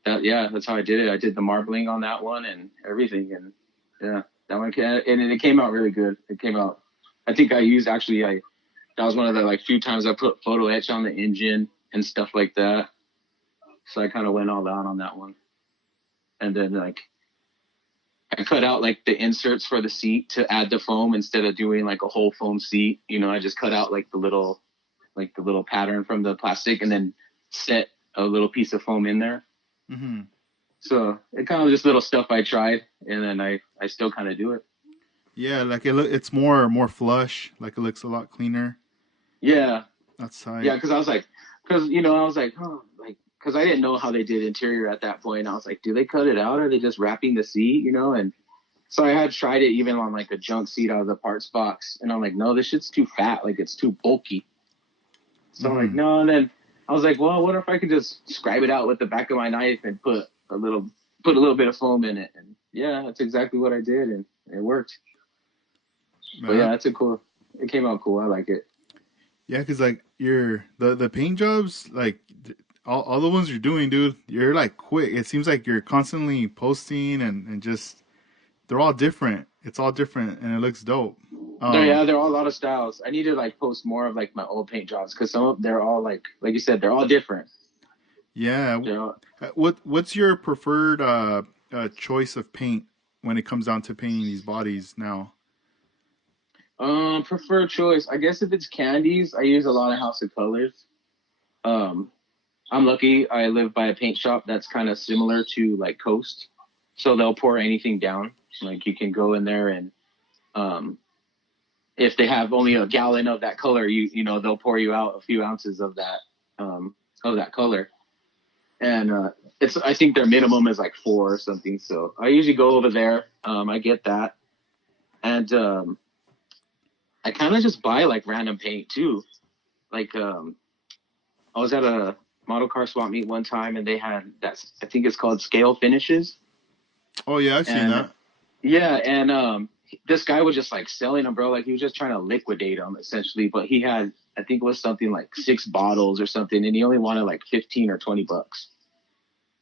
that's how I did it. I did the marbling on that one and everything, and yeah, that one it came out really good. It came out. I think I used that was one of the like few times I put photo etch on the engine and stuff like that. So I kind of went all out on that one, and then like I cut out like the inserts for the seat to add the foam instead of doing like a whole foam seat. I just cut out like the little pattern from the plastic and then set a little piece of foam in there. Mm-hmm. So it kind of just little stuff I tried, and then I still kind of do it. Yeah, like it's more flush. Like it looks a lot cleaner. Yeah. That's tight. Yeah, because I was like, because I didn't know how they did interior at that point. I was like, do they cut it out? Or are they just wrapping the seat? And So I had tried it even on like a junk seat out of the parts box, and I'm like, no, this shit's too fat. Like it's too bulky. So I'm like, no. And then I was like, well, what if I could just scribe it out with the back of my knife and put a little bit of foam in it? And yeah, that's exactly what I did, and it worked. But yeah, it came out cool. I like it. Yeah, because like the paint jobs, like all the ones you're doing, dude, you're like quick. It seems like you're constantly posting and just they're all different. It's all different and it looks dope. There are a lot of styles. I need to like post more of like my old paint jobs because they're all like you said, they're all different. Yeah. What's your preferred choice of paint when it comes down to painting these bodies now? Preferred choice. I guess if it's candies, I use a lot of House of Colors. I'm lucky. I live by a paint shop that's kind of similar to like Coast, so they'll pour anything down. Like you can go in there and if they have only a gallon of that color, you know they'll pour you out a few ounces of that color. And I think their minimum is like 4 or something. So I usually go over there. I get that, and I kind of just buy like random paint too. Like I was at a model car swap meet one time, and they had I think it's called Scale Finishes. Oh yeah, I've seen that. Yeah, and this guy was just like selling them, bro. Like he was just trying to liquidate them essentially. But he had, I think it was something like 6 bottles or something, and he only wanted like 15 or 20 bucks.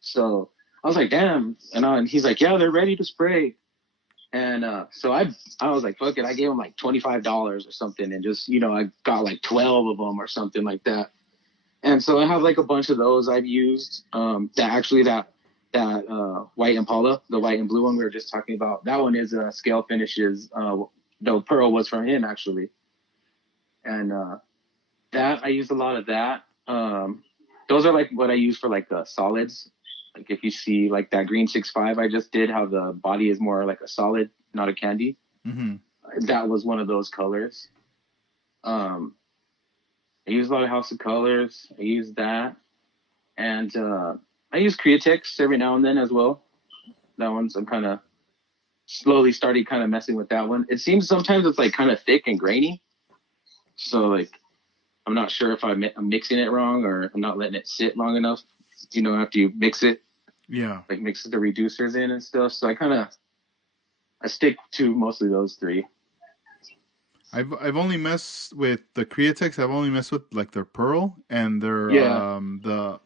So I was like, damn. And he's like, yeah, they're ready to spray. And so I was like, fuck it. I gave him like $25 or something, and just I got like 12 of them or something like that. And so I have like a bunch of those I've used. That white Impala, the white and blue one we were just talking about, that one is Scale Finishes. The pearl was from him actually, and that I used a lot of that. Those are like what I use for like solids. Like if you see like that green 6.5 I just did, how the body is more like a solid, not a candy. Mm-hmm. That was one of those colors. I use a lot of House of Colors. I use that, and I use Createx every now and then as well. That one's I'm kind of slowly started kind of messing with that one. It seems sometimes it's like kind of thick and grainy, so like I'm not sure if I'm mixing it wrong or I'm not letting it sit long enough. After you mix it, like mix the reducers in and stuff. So I stick to mostly those 3. I've only messed with the Createx. I've only messed with like their pearl and their the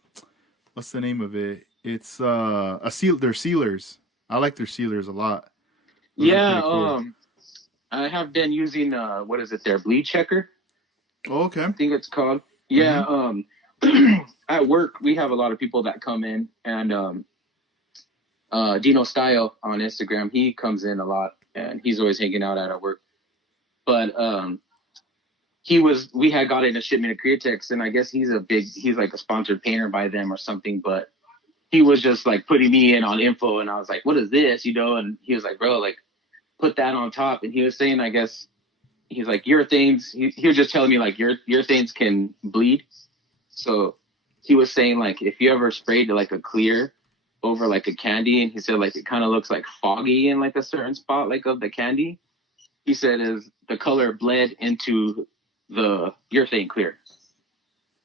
what's the name of it? It's their sealers. I like their sealers a lot. Those cool. I have been using what is it? Their bleed checker. Oh, okay. I think it's called. Yeah. Mm-hmm. At work we have a lot of people that come in, and Dino Style on Instagram, he comes in a lot and he's always hanging out at our work. But we had got in a shipment of Createx, and I guess he's like a sponsored painter by them or something, but he was just like putting me in on info, and I was like, what is this? And he was like, bro, like put that on top. And he was saying, I guess he's like, urethanes, he was just telling me like urethanes can bleed. So he was saying like if you ever sprayed like a clear over like a candy, and he said like it kind of looks like foggy in like a certain spot like of the candy, he said is the color bled into the urethane clear.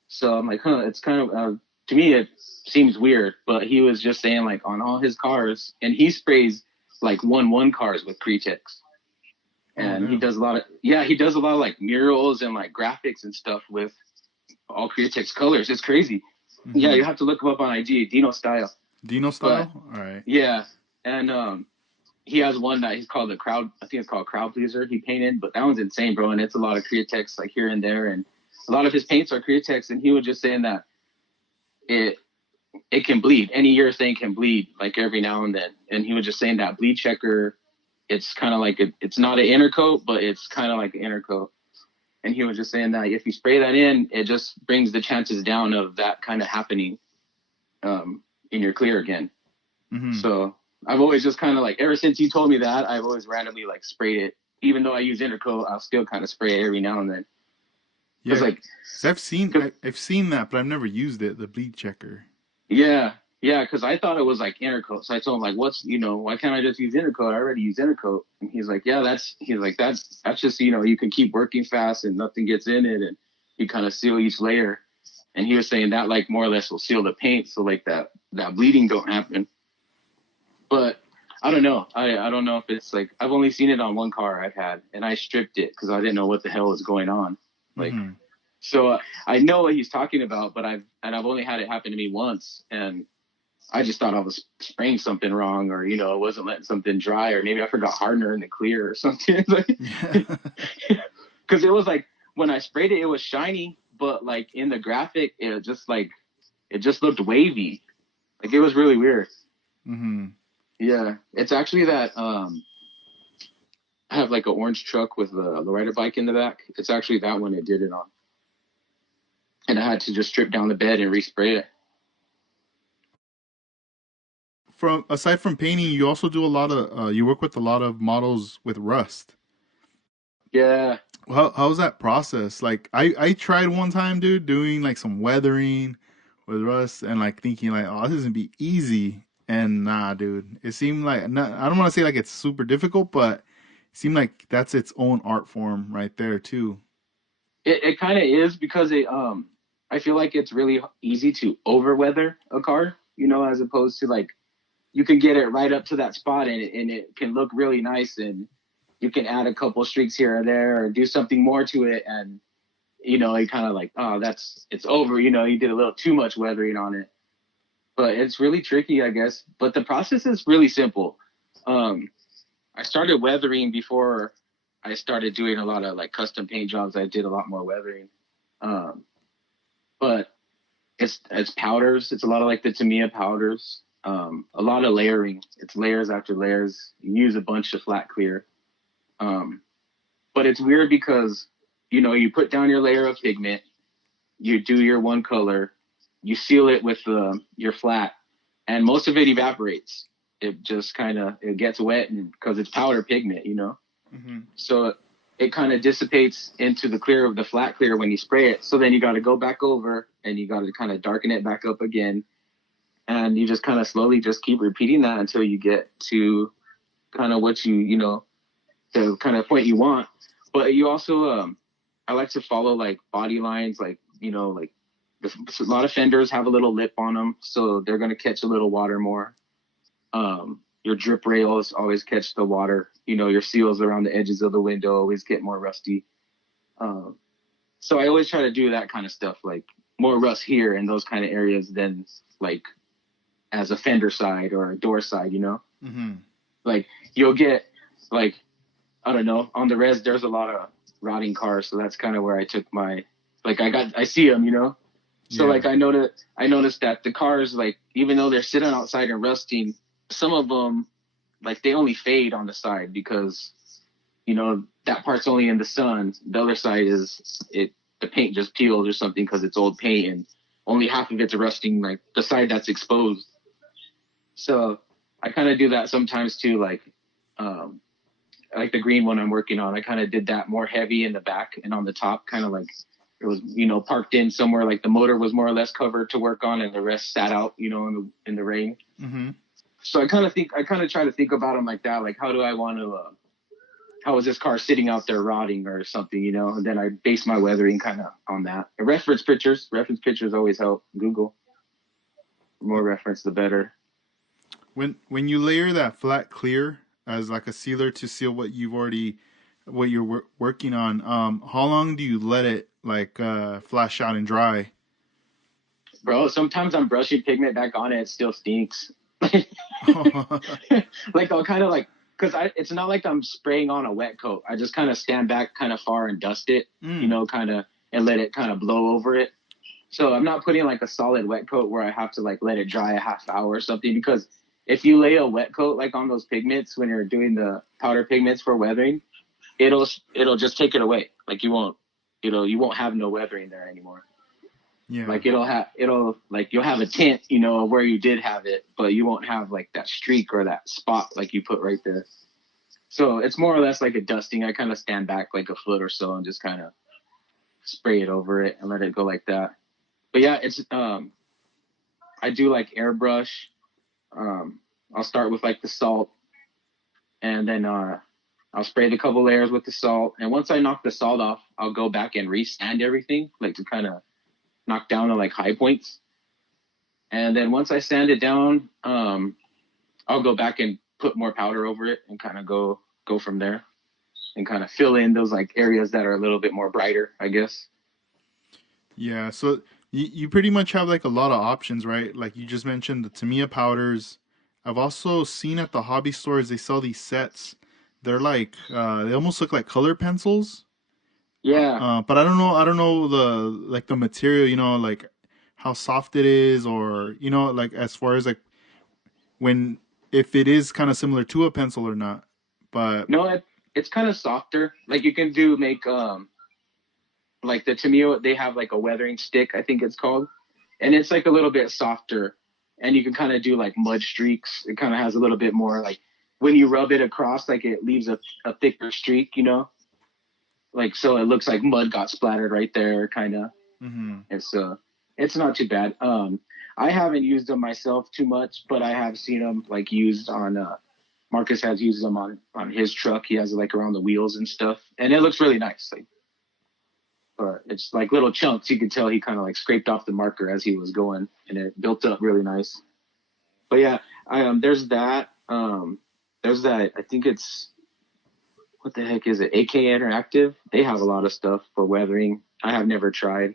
So I'm like, it's kind of to me it seems weird, but he was just saying like on all his cars, and he sprays like 1/1 cars with Createx, and he does a lot of like murals and like graphics and stuff with all Createx colors. It's crazy. Mm-hmm. Yeah, you have to look him up on IG, Dino Style. Dino Style? All right. Yeah. And he has one that he's called I think it's called Crowd Pleaser he painted, but that one's insane, bro. And it's a lot of Createx like here and there. And a lot of his paints are Createx, and he was just saying that it can bleed. Any urethane can bleed like every now and then. And he was just saying that bleed checker, it's kind of like it's not an inner coat, but it's kind of like an inner coat. And he was just saying that if you spray that in, it just brings the chances down of that kind of happening in your clear again. Mm-hmm. So I've always just kind of like, ever since you told me that, I've always randomly like sprayed it. Even though I use intercoat, I'll still kind of spray it every now and then. Yeah, like I've seen that, but I've never used it. The bleed checker. Yeah, Yeah, because I thought it was like Intercoat. So I told him like, why can't I just use Intercoat? I already use Intercoat. And he's like, yeah, that's just, you can keep working fast and nothing gets in it. And you kind of seal each layer. And he was saying that like more or less will seal the paint. So like that bleeding don't happen. But I don't know. I don't know if it's like, I've only seen it on one car I've had and I stripped it because I didn't know what the hell was going on. Like, so I know what he's talking about, but I've only had it happen to me once. And I just thought I was spraying something wrong, or I wasn't letting something dry, or maybe I forgot hardener in the clear or something. Because it was like when I sprayed it, it was shiny, but like in the graphic, it just looked wavy. Like it was really weird. Yeah, it's actually that I have like an orange truck with a lowrider bike in the back. It's actually that one it did it on, and I had to just strip down the bed and respray it. Aside from painting, you also do a lot of you work with a lot of models with rust. Yeah. How's that process? Like I tried one time, dude, doing like some weathering with rust and like thinking like, oh, this isn't be easy. And nah, dude, it seemed like I don't want to say like it's super difficult, but it seemed like that's its own art form right there too. It kind of is because I feel like it's really easy to over weather a car, as opposed to like you can get it right up to that spot and it can look really nice, and you can add a couple streaks here or there or do something more to it, and you kind of like, oh, it's over, you did a little too much weathering on it. But it's really tricky, I guess. But the process is really simple. I started weathering before I started doing a lot of like custom paint jobs. I did a lot more weathering. But it's powders. It's a lot of like the Tamiya powders. A lot of layering. It's layers after layers. You use a bunch of flat clear. But it's weird because, you put down your layer of pigment, you do your one color, you seal it with your flat, and most of it evaporates. It just it gets wet because it's powder pigment, So it kind of dissipates into the clear of the flat clear when you spray it. So then you got to go back over and you got to kind of darken it back up again. And you just kind of slowly just keep repeating that until you get to kind of what the kind of point you want. But you also, I like to follow like body lines, like, like a lot of fenders have a little lip on them. So they're going to catch a little water more. Your drip rails always catch the water. Your seals around the edges of the window always get more rusty. So I always try to do that kind of stuff, like more rust here in those kind of areas than like as a fender side or a door side, Like you'll get like, I don't know, on the res, there's a lot of rotting cars. So that's kind of where I took my, like I see them, So like I noticed that the cars, like, even though they're sitting outside and rusting, some of them, like they only fade on the side because, that part's only in the sun. The other side the paint just peeled or something because it's old paint and only half of it's rusting, like the side that's exposed. So I kind of do that sometimes too, like the green one I'm working on. I kind of did that more heavy in the back and on the top, kind of like it was, parked in somewhere, like the motor was more or less covered to work on and the rest sat out, in the rain. So I kind of try to think about them like that. Like, how do I want to, how is this car sitting out there rotting or something, and then I base my weathering kind of on that. And reference pictures always help. Google. The more reference, the better. When you layer that flat clear as like a sealer to seal what you're working on, how long do you let it like flash out and dry? Bro, sometimes I'm brushing pigment back on it, it still stinks. Like I'll kind of like, because it's not like I'm spraying on a wet coat. I just kind of stand back kind of far and dust it, kind of, and let it kind of blow over it. So I'm not putting like a solid wet coat where I have to like let it dry a half hour or something, because if you lay a wet coat like on those pigments when you're doing the powder pigments for weathering, it'll just take it away. Like you won't have no weathering there anymore. Yeah. Like you'll have a tint, where you did have it, but you won't have like that streak or that spot like you put right there. So it's more or less like a dusting. I kind of stand back like a foot or so and just kind of spray it over it and let it go like that. But yeah, it's I do like airbrush. I'll start with like the salt, and then I'll spray the couple layers with the salt. And once I knock the salt off, I'll go back and re-sand everything, like to kind of knock down the like high points. And then once I sand it down, I'll go back and put more powder over it and kind of go from there and kind of fill in those like areas that are a little bit more brighter, I guess. Yeah, so you pretty much have like a lot of options, right? Like you just mentioned the Tamiya powders. I've also seen at the hobby stores they sell these sets. They're like they almost look like color pencils. Yeah. But I don't know the material, like how soft it is, or like as far as like when if it is kind of similar to a pencil or not. But No, it's kind of softer. Like you can make like the Tamiya, they have like a weathering stick, I think it's called, and it's like a little bit softer, and you can kind of do like mud streaks. It kind of has a little bit more like when you rub it across, like it leaves a thicker streak, like so it looks like mud got splattered right there, kind of. mm-hmm. It's not too bad. I haven't used them myself too much, but I have seen them like used on. Marcus has used them on his truck. He has it like around the wheels and stuff, and it looks really nice. Like, but it's like little chunks. You can tell he kind of like scraped off the marker as he was going, and it built up really nice. But yeah, there's that. There's that. I think it's what the heck is it? AK Interactive. They have a lot of stuff for weathering. I have never tried.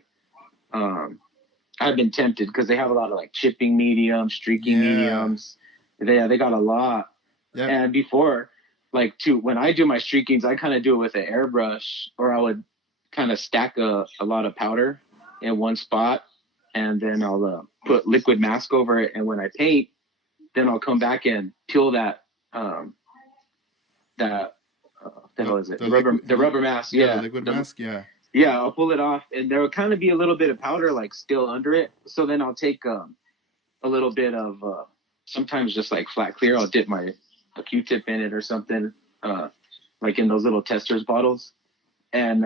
I've been tempted because they have a lot of like chipping mediums, streaking mediums. They got a lot. Yeah. And before, like when I do my streakings, I kind of do it with an airbrush, or I would kind of stack a lot of powder in one spot, and then I'll put liquid mask over it. And when I paint, then I'll come back and peel that the hell is it? The rubber mask. Yeah, the liquid mask. Yeah. Yeah, I'll pull it off, and there will kind of be a little bit of powder like still under it. So then I'll take a little bit of sometimes just like flat clear. I'll dip a Q-tip in it or something, like in those little testers bottles, and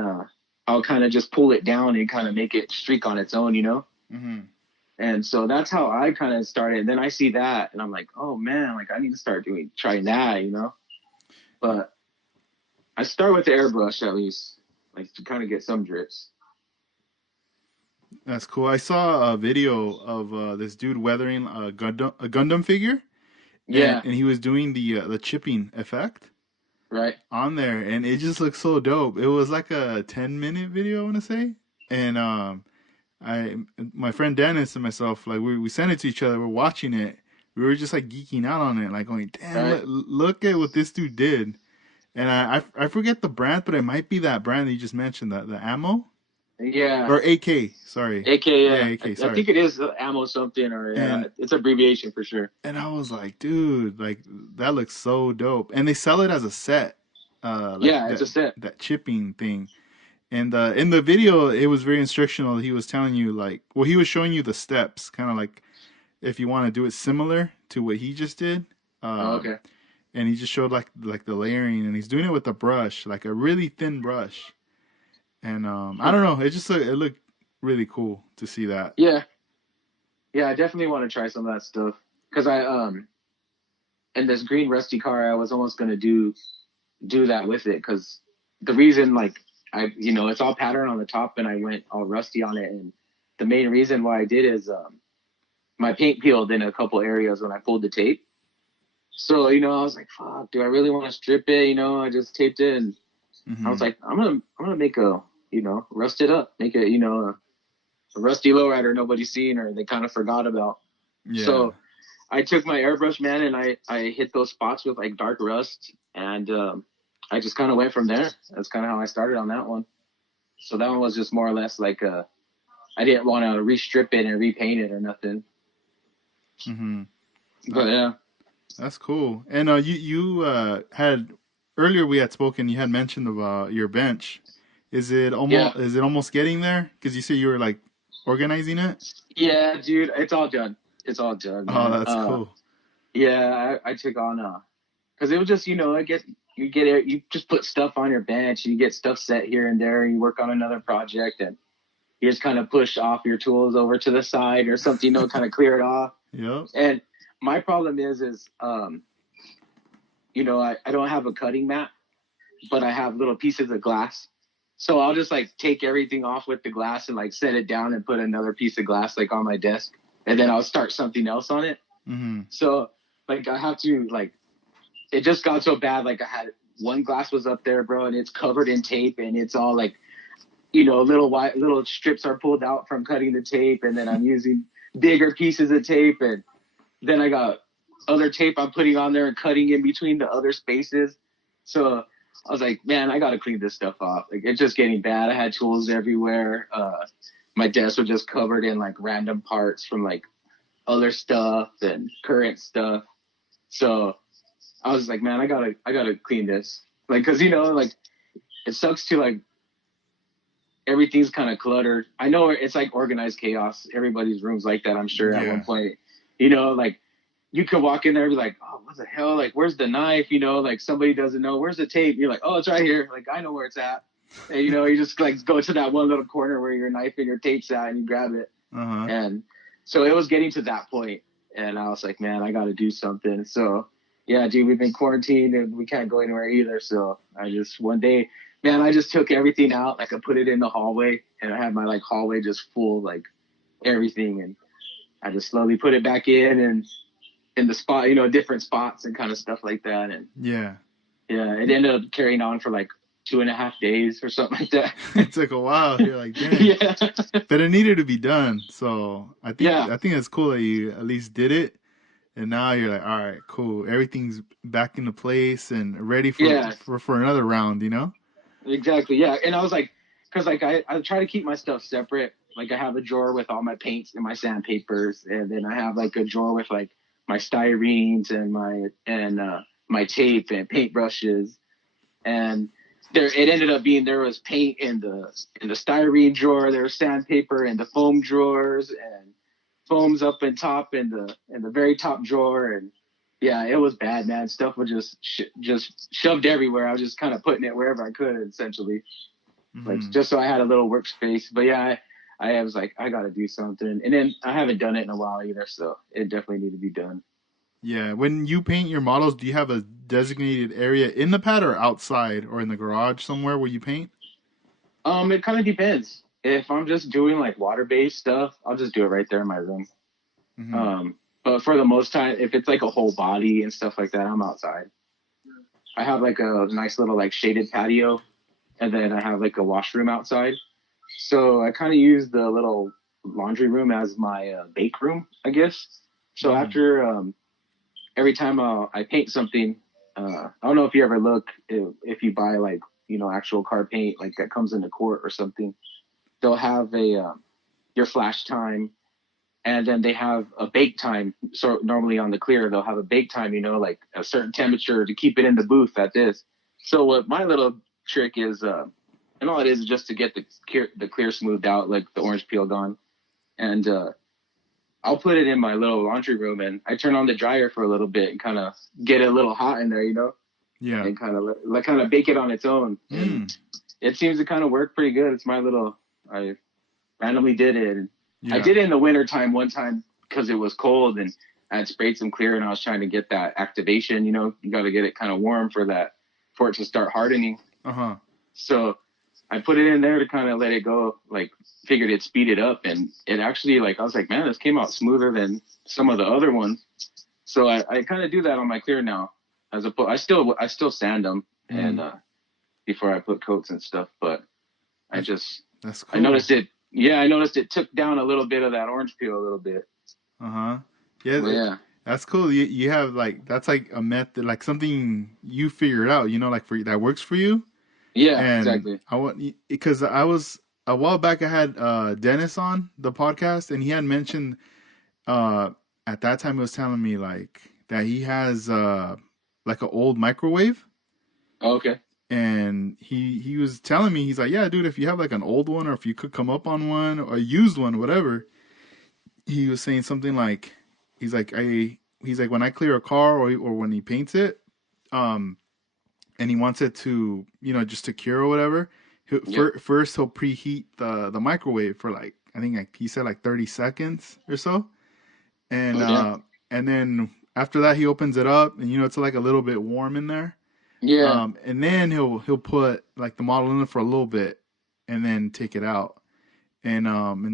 I'll kind of just pull it down and kind of make it streak on its own, Mm-hmm. And so that's how I kind of started. And then I see that, and I'm like, oh man, like I need to start trying that, But I start with the airbrush at least, like to kind of get some drips. That's cool. I saw a video of this dude weathering a Gundam figure. Yeah. And he was doing the chipping effect. Right. On there, and it just looks so dope. It was like a 10-minute video, I want to say. And my friend Dennis and myself, like we sent it to each other. We're watching it. We were just like geeking out on it, like going, "Damn, right. look at what this dude did." And I forget the brand, but it might be that brand that you just mentioned, the ammo. Yeah. Or AK, sorry. AK, yeah. AK, sorry. I think it is ammo something, or it's abbreviation for sure. And I was like, dude, like that looks so dope. And they sell it as a set. It's a set. That chipping thing. And in the video, it was very instructional. He was telling you he was showing you the steps, kind of like if you want to do it similar to what he just did. Okay. And he just showed like the layering, and he's doing it with a brush, like a really thin brush. And I don't know, it looked really cool to see that. Yeah, I definitely want to try some of that stuff because I in this green rusty car, I was almost gonna do that with it because the reason it's all pattern on the top, and I went all rusty on it, and the main reason why I did is my paint peeled in a couple areas when I pulled the tape. So I was like, fuck, do I really want to strip it? I just taped it, and I was like, I'm gonna make a rust it up, make it, a rusty lowrider nobody's seen or they kind of forgot about. Yeah. So I took my airbrush, man, and I hit those spots with like dark rust, and I just kind of went from there. That's kind of how I started on that one. So that one was just more or less like I didn't want to restrip it and repaint it or nothing. Mm-hmm. But yeah. That's cool. And you had earlier we had spoken. You had mentioned about your bench. Is it almost getting there? Because you said you were like organizing it. Yeah, dude, it's all done. It's all done. Man. Oh, that's cool. Yeah, I took on because it was just you just put stuff on your bench and you get stuff set here and there and you work on another project, and you just kind of push off your tools over to the side or something, kind of clear it off. Yep. And my problem is I don't have a cutting mat, but I have little pieces of glass. So I'll just like take everything off with the glass and like set it down and put another piece of glass like on my desk, and then I'll start something else on it. Mm-hmm. So like I have to like, it just got so bad. Like I had one glass was up there, bro, and it's covered in tape, and it's all like, little strips are pulled out from cutting the tape, and then I'm using bigger pieces of tape, and then I got other tape I'm putting on there and cutting in between the other spaces. So I was like, man, I got to clean this stuff off. Like, it's just getting bad. I had tools everywhere. My desk was just covered in like random parts from like other stuff and current stuff. So I was like, man, I gotta clean this. Like, cause like it sucks to like, everything's kind of cluttered. I know it's like organized chaos. Everybody's room's like that, I'm sure, at one point. Like you could walk in there and be like, oh, what the hell? Like, where's the knife? Like somebody doesn't know. Where's the tape? You're like, oh, it's right here. Like, I know where it's at. And, you just like go to that one little corner where your knife and your tape's at and you grab it. Uh-huh. And so it was getting to that point. And I was like, man, I got to do something. So, yeah, dude, we've been quarantined and we can't go anywhere either. So one day, man, I just took everything out. Like I put it in the hallway, and I had my like hallway just full, like everything. And I just slowly put it back in the spot, different spots and kind of stuff like that. And yeah, it ended up carrying on for like 2.5 days or something like that. It took a while. You're like, damn. Yeah. But it needed to be done. So I think it's cool that you at least did it. And now you're like, all right, cool. Everything's back into place and ready for another round, Exactly. Yeah. And I was like, cause like I try to keep my stuff separate. Like I have a drawer with all my paints and my sandpapers. And then I have like a drawer with like my styrenes and my tape and paintbrushes. And it ended up being, there was paint in the styrene drawer, there was sandpaper in the foam drawers, and foams up and top in the very top drawer. And yeah, it was bad, man. Stuff was just shoved everywhere. I was just kind of putting it wherever I could, essentially, like just so I had a little workspace. But yeah, I was like, I got to do something. And then I haven't done it in a while either, so it definitely need to be done. Yeah. When you paint your models, do you have a designated area in the pad or outside or in the garage somewhere where you paint? It kind of depends. If I'm just doing like water-based stuff, I'll just do it right there in my room. Mm-hmm. But for the most time, if it's like a whole body and stuff like that, I'm outside. I have like a nice little like shaded patio, and then I have like a washroom outside. So I kind of use the little laundry room as my bake room, I guess. So after every time I paint something, I don't know if you ever look, if you buy like, actual car paint, like that comes in a quart or something, they'll have your flash time, and then they have a bake time. So normally on the clear, they'll have a bake time, like a certain temperature to keep it in the booth at this. So what my little trick is, and all it is just to get the clear smoothed out, like the orange peel gone. And I'll put it in my little laundry room, and I turn on the dryer for a little bit and kind of get it a little hot in there, Yeah. And kind of bake it on its own. And it seems to kind of work pretty good. It's my little, I randomly did it. Yeah. I did it in the winter time one time because it was cold, and I had sprayed some clear, and I was trying to get that activation, you got to get it kind of warm for it to start hardening. Uh-huh. So I put it in there to kind of let it go, like figured it'd speed it up. And it actually, like, I was like, man, this came out smoother than some of the other ones. So I kind of do that on my clear now. I still sand them and before I put coats and stuff, but that's cool. I noticed it took down a little bit of that orange peel a little bit. Uh-huh. Yeah. That's cool. You have like, that's like a method, like something you figured out, like that works for you. Yeah, and exactly. Because I was a while back, I had Dennis on the podcast, and he had mentioned at that time he was telling me like that he has like an old microwave. Oh, okay. And he was telling me, he's like, yeah, dude, if you have like an old one, or if you could come up on one or a used one, whatever. He was saying something like, he's like when I clear a car or when he paints it, and he wants it to, just to cure or whatever, Yep. First he'll preheat the microwave for like, I think like he said like 30 seconds or so, and Oh damn. and then after that he opens it up, and it's like a little bit warm in there. Yeah. And then he'll put like the model in it for a little bit, and then take it out, and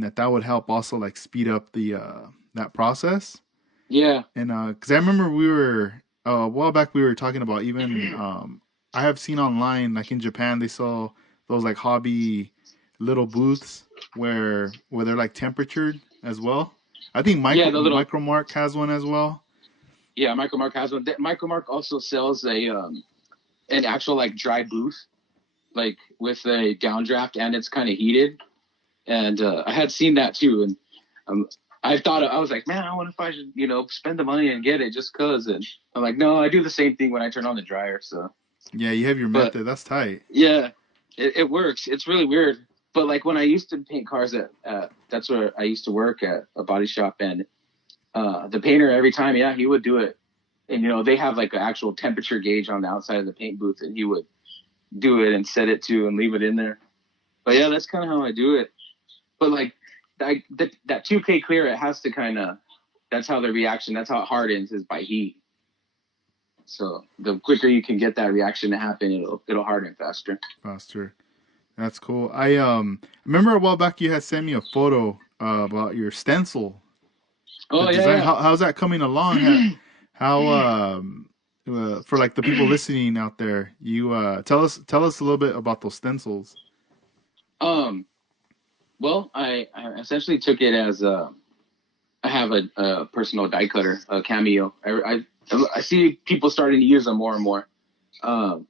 that would help also like speed up the that process. Yeah. And because I remember we were a while back we were talking about even I have seen online like in Japan they sell those like hobby little booths where they're like temperatured as well. I think Yeah. The little. Micromark has one as well. Yeah. Micromark has one. Micromark also sells a an actual like dry booth, like with a downdraft, and it's kind of heated. And I had seen that too, and I thought I was like, man, I wonder if I should, spend the money and get it just cause. And I'm like, no, I do the same thing when I turn on the dryer. So, Yeah, you have your but method. That's tight. yeah, it works. It's really weird. But like when I used to paint cars that's where I used to work at a body shop, and the painter every time, yeah, he would do it. And they have like an actual temperature gauge on the outside of the paint booth, and he would do it and set it to and leave it in there. But yeah, that's kind of how I do it. But like that 2K clear, it has to kind of, that's how the reaction, that's how it hardens, is by heat. So the quicker you can get that reaction to happen, it'll harden faster. Faster. That's cool. I remember a while back you had sent me a photo about your stencil. The Oh design. yeah, How's that coming along? How for like the people listening out there, you tell us a little bit about those stencils. yeah. Well, I essentially took it as I have a personal die cutter, a Cameo. I see people starting to use them more and more. Um,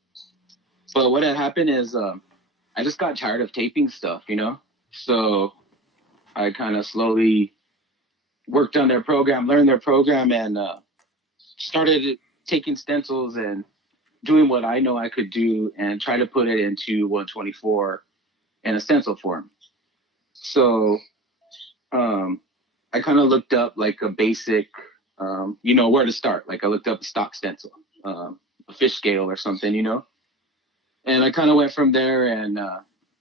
but what had happened is I just got tired of taping stuff. So I kind of slowly worked on their program, learned their program, and started taking stencils and doing what I know I could do and try to put it into 124 in a stencil form. So I kind of looked up like a basic, where to start. Like I looked up a stock stencil, a fish scale or something. And I kind of went from there and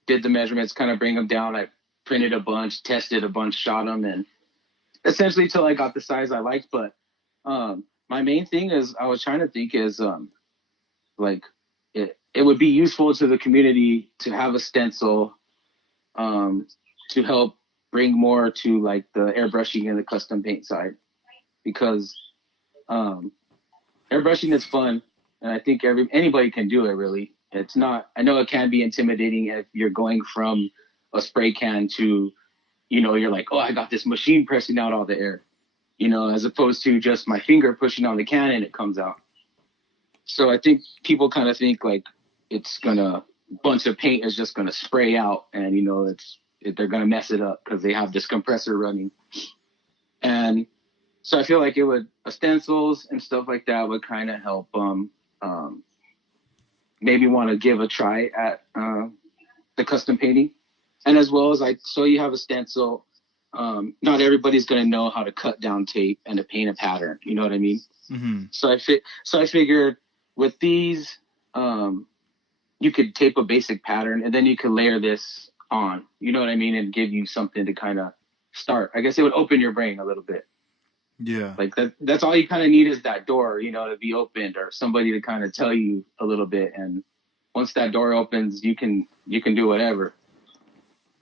did the measurements, kind of bring them down. I printed a bunch, tested a bunch, shot them, and essentially till I got the size I liked. But my main thing is I was trying to think is like it would be useful to the community to have a stencil to help bring more to like the airbrushing and the custom paint side, because airbrushing is fun, and I think anybody can do it. Really, it's not. I know it can be intimidating if you're going from a spray can to, you're like, oh, I got this machine pressing out all the air, as opposed to just my finger pushing on the can and it comes out. So I think people kind of think like it's gonna bunch of paint is just gonna spray out, and they're gonna mess it up because they have this compressor running. And so I feel like stencils and stuff like that would kind of help maybe want to give a try at the custom painting. And as well as so you have a stencil, not everybody's going to know how to cut down tape and to paint a pattern. You know what I mean? Mm-hmm. So I figured with these, you could tape a basic pattern and then you could layer this on, you know what I mean? And give you something to kind of start. I guess it would open your brain a little bit. Yeah. Like that's all you kind of need is that door, to be opened, or somebody to kind of tell you a little bit. And once that door opens, you can do whatever.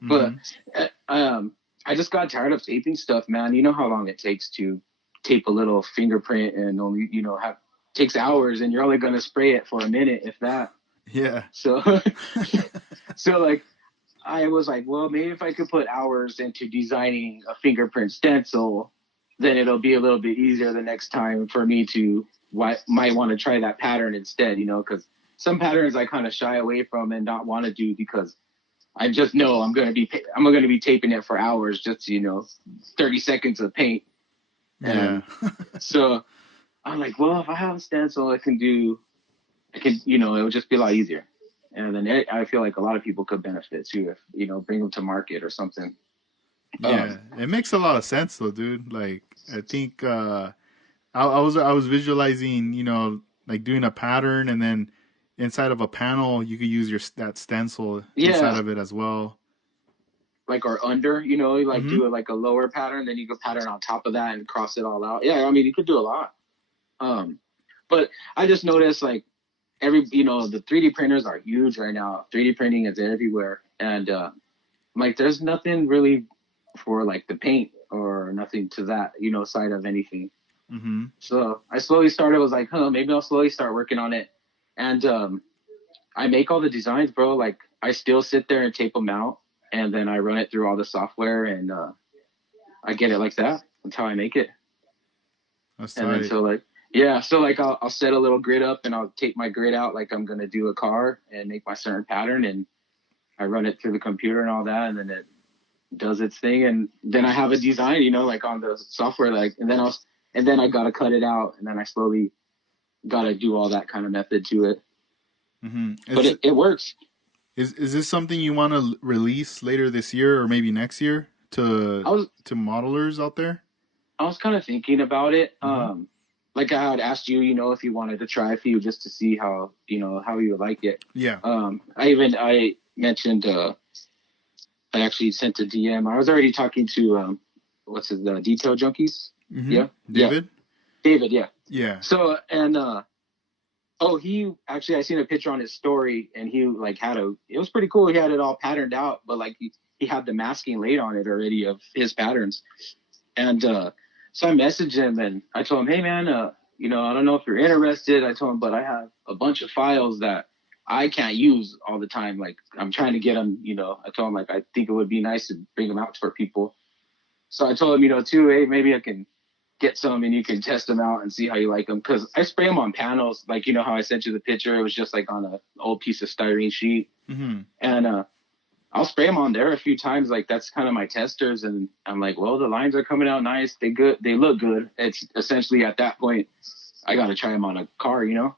Mm-hmm. But I just got tired of taping stuff, man. You know how long it takes to tape a little fingerprint, and only, takes hours, and you're only going to spray it for a minute, if that. Yeah. So, so like, I was like, well, maybe if I could put hours into designing a fingerprint stencil, then it'll be a little bit easier the next time for me to might want to try that pattern instead, because some patterns I kind of shy away from and not want to do because I just know I'm going to be taping it for hours, just 30 seconds of paint. Yeah. So I'm like, well, if I have a stencil, it would just be a lot easier. And then I feel like a lot of people could benefit too if, bring them to market or something. Yeah, it makes a lot of sense though, dude. Like, I think I was visualizing, like doing a pattern, and then inside of a panel, you could use that stencil Yeah. inside of it as well. Like, or under, you know, like Mhm. do it like a lower pattern, then you go pattern on top of that and cross it all out. Yeah, I mean, you could do a lot. But I just noticed like the 3D printers are huge right now. 3D printing is everywhere. And like there's nothing really for like the paint or nothing to that, side of anything. Mhm. So I slowly started, was like, maybe I'll slowly start working on it. And I make all the designs, bro. Like I still sit there and tape them out, and then I run it through all the software, and I get it like that. That's how I make it. That's And then tight. so like, yeah, so like I'll set a little grid up, and I'll take my grid out like I'm gonna do a car and make my certain pattern, and I run it through the computer and all that, and then it does its thing, and then I have a design, like on the software, like, and then I gotta cut it out, and then I slowly gotta do all that kind of method to it. Mhm. But it works. Is this something you want to release later this year or maybe next year to modelers out there? I was kind of thinking about it. Mm-hmm. Like I had asked you, if you wanted to try a few just to see how you would like it. Yeah. I mentioned, I actually sent a DM. I was already talking to, the Detail Junkies. Mm-hmm. Yeah. David? Yeah. David, yeah. Yeah. So, and, he actually, I seen a picture on his story, and he like it was pretty cool. He had it all patterned out, but like he had the masking laid on it already of his patterns. And, so I messaged him and I told him, hey man, I don't know if you're interested. I told him, but I have a bunch of files that I can't use all the time. Like I'm trying to get them, I told him like, I think it would be nice to bring them out for people. So I told him, too, hey, maybe I can get some and you can test them out and see how you like them. Cause I spray them on panels. Like, how I sent you the picture, it was just like on an old piece of styrene sheet. Mm-hmm. And, I'll spray them on there a few times. Like that's kind of my testers. And I'm like, well, the lines are coming out nice. They look good. It's essentially at that point, I got to try them on a car, Yeah.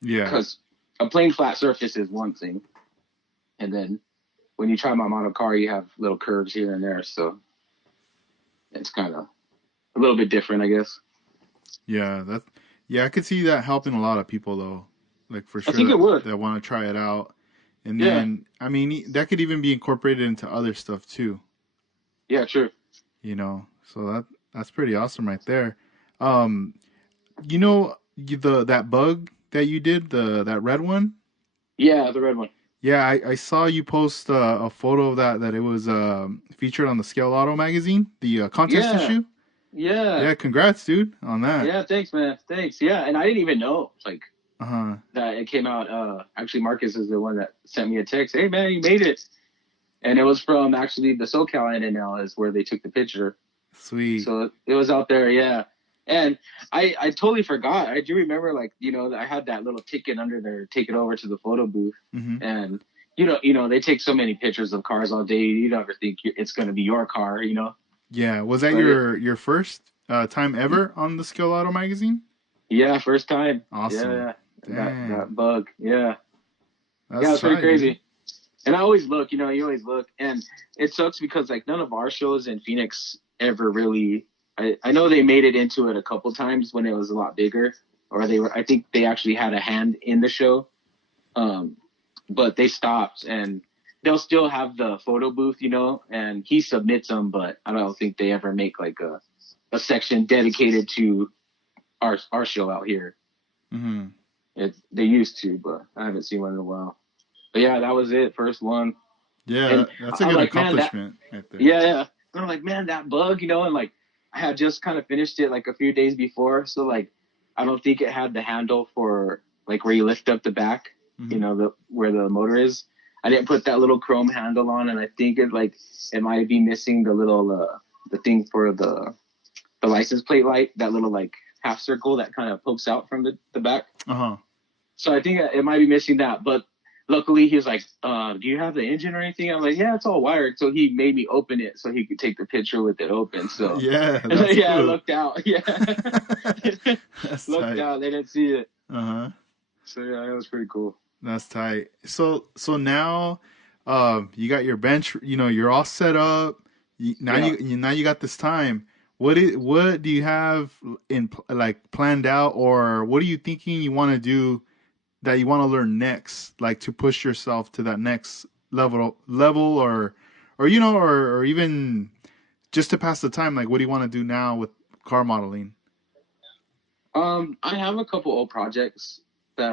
Because a plain flat surface is one thing. And then when you try them on a car, you have little curves here and there. So it's kind of a little bit different, I guess. Yeah. I could see that helping a lot of people though. Like for sure. I think it would. That want to try it out. And then, I mean, that could even be incorporated into other stuff too. Yeah, true. So that's pretty awesome right there. That bug that you did, that red one? Yeah, the red one. Yeah, I saw you post a photo of that it was featured on the Scale Auto magazine, the contest issue. Yeah. Yeah, congrats, dude, on that. Yeah, thanks, man. Thanks. Yeah, and I didn't even know. Like, that it came out. Actually, Marcus is the one that sent me a text. Hey man, you made it. And it was from actually the SoCal NNL is where they took the picture. Sweet. So it was out there, yeah. And I totally forgot. I do remember, like, I had that little ticket under there, take it over to the photo booth. Mm-hmm. And they take so many pictures of cars all day. You never think it's going to be your car, Yeah. Was that your first time ever on the Scale Auto magazine? Yeah, first time. Awesome. Yeah. That bug. Yeah. That's it's pretty crazy. Dude. And I always look, you always look. And it sucks because, like, none of our shows in Phoenix ever really, I know they made it into it a couple times when it was a lot bigger, or I think they actually had a hand in the show. But they stopped, and they'll still have the photo booth, and he submits them, but I don't think they ever make like a section dedicated to our show out here. Mm-hmm. They used to, but I haven't seen one in a while. But yeah, that was it. First one. Yeah, and that's a good accomplishment right there. Yeah. And I'm like, man, that bug, and like I had just kind of finished it like a few days before. So like, I don't think it had the handle for like where you lift up the back, mm-hmm. Where the motor is. I didn't put that little chrome handle on, and I think it might be missing the little, the thing for the license plate light, that little like half circle that kind of pokes out from the back. Uh-huh. So I think it might be missing that, but luckily he was like, do you have the engine or anything? I'm like, yeah, it's all wired. So he made me open it so he could take the picture with it open. So yeah, yeah, cool. I looked out. Yeah. Looked out. They didn't see it. Uh-huh. So yeah, it was pretty cool. That's tight. So now you got your bench, you're all set up. Now you got this time. What do you have in like planned out, or what are you thinking you want to do that you want to learn next, like to push yourself to that next level, or you know, or even just to pass the time? Like, what do you want to do now with car modeling? I have a couple old projects that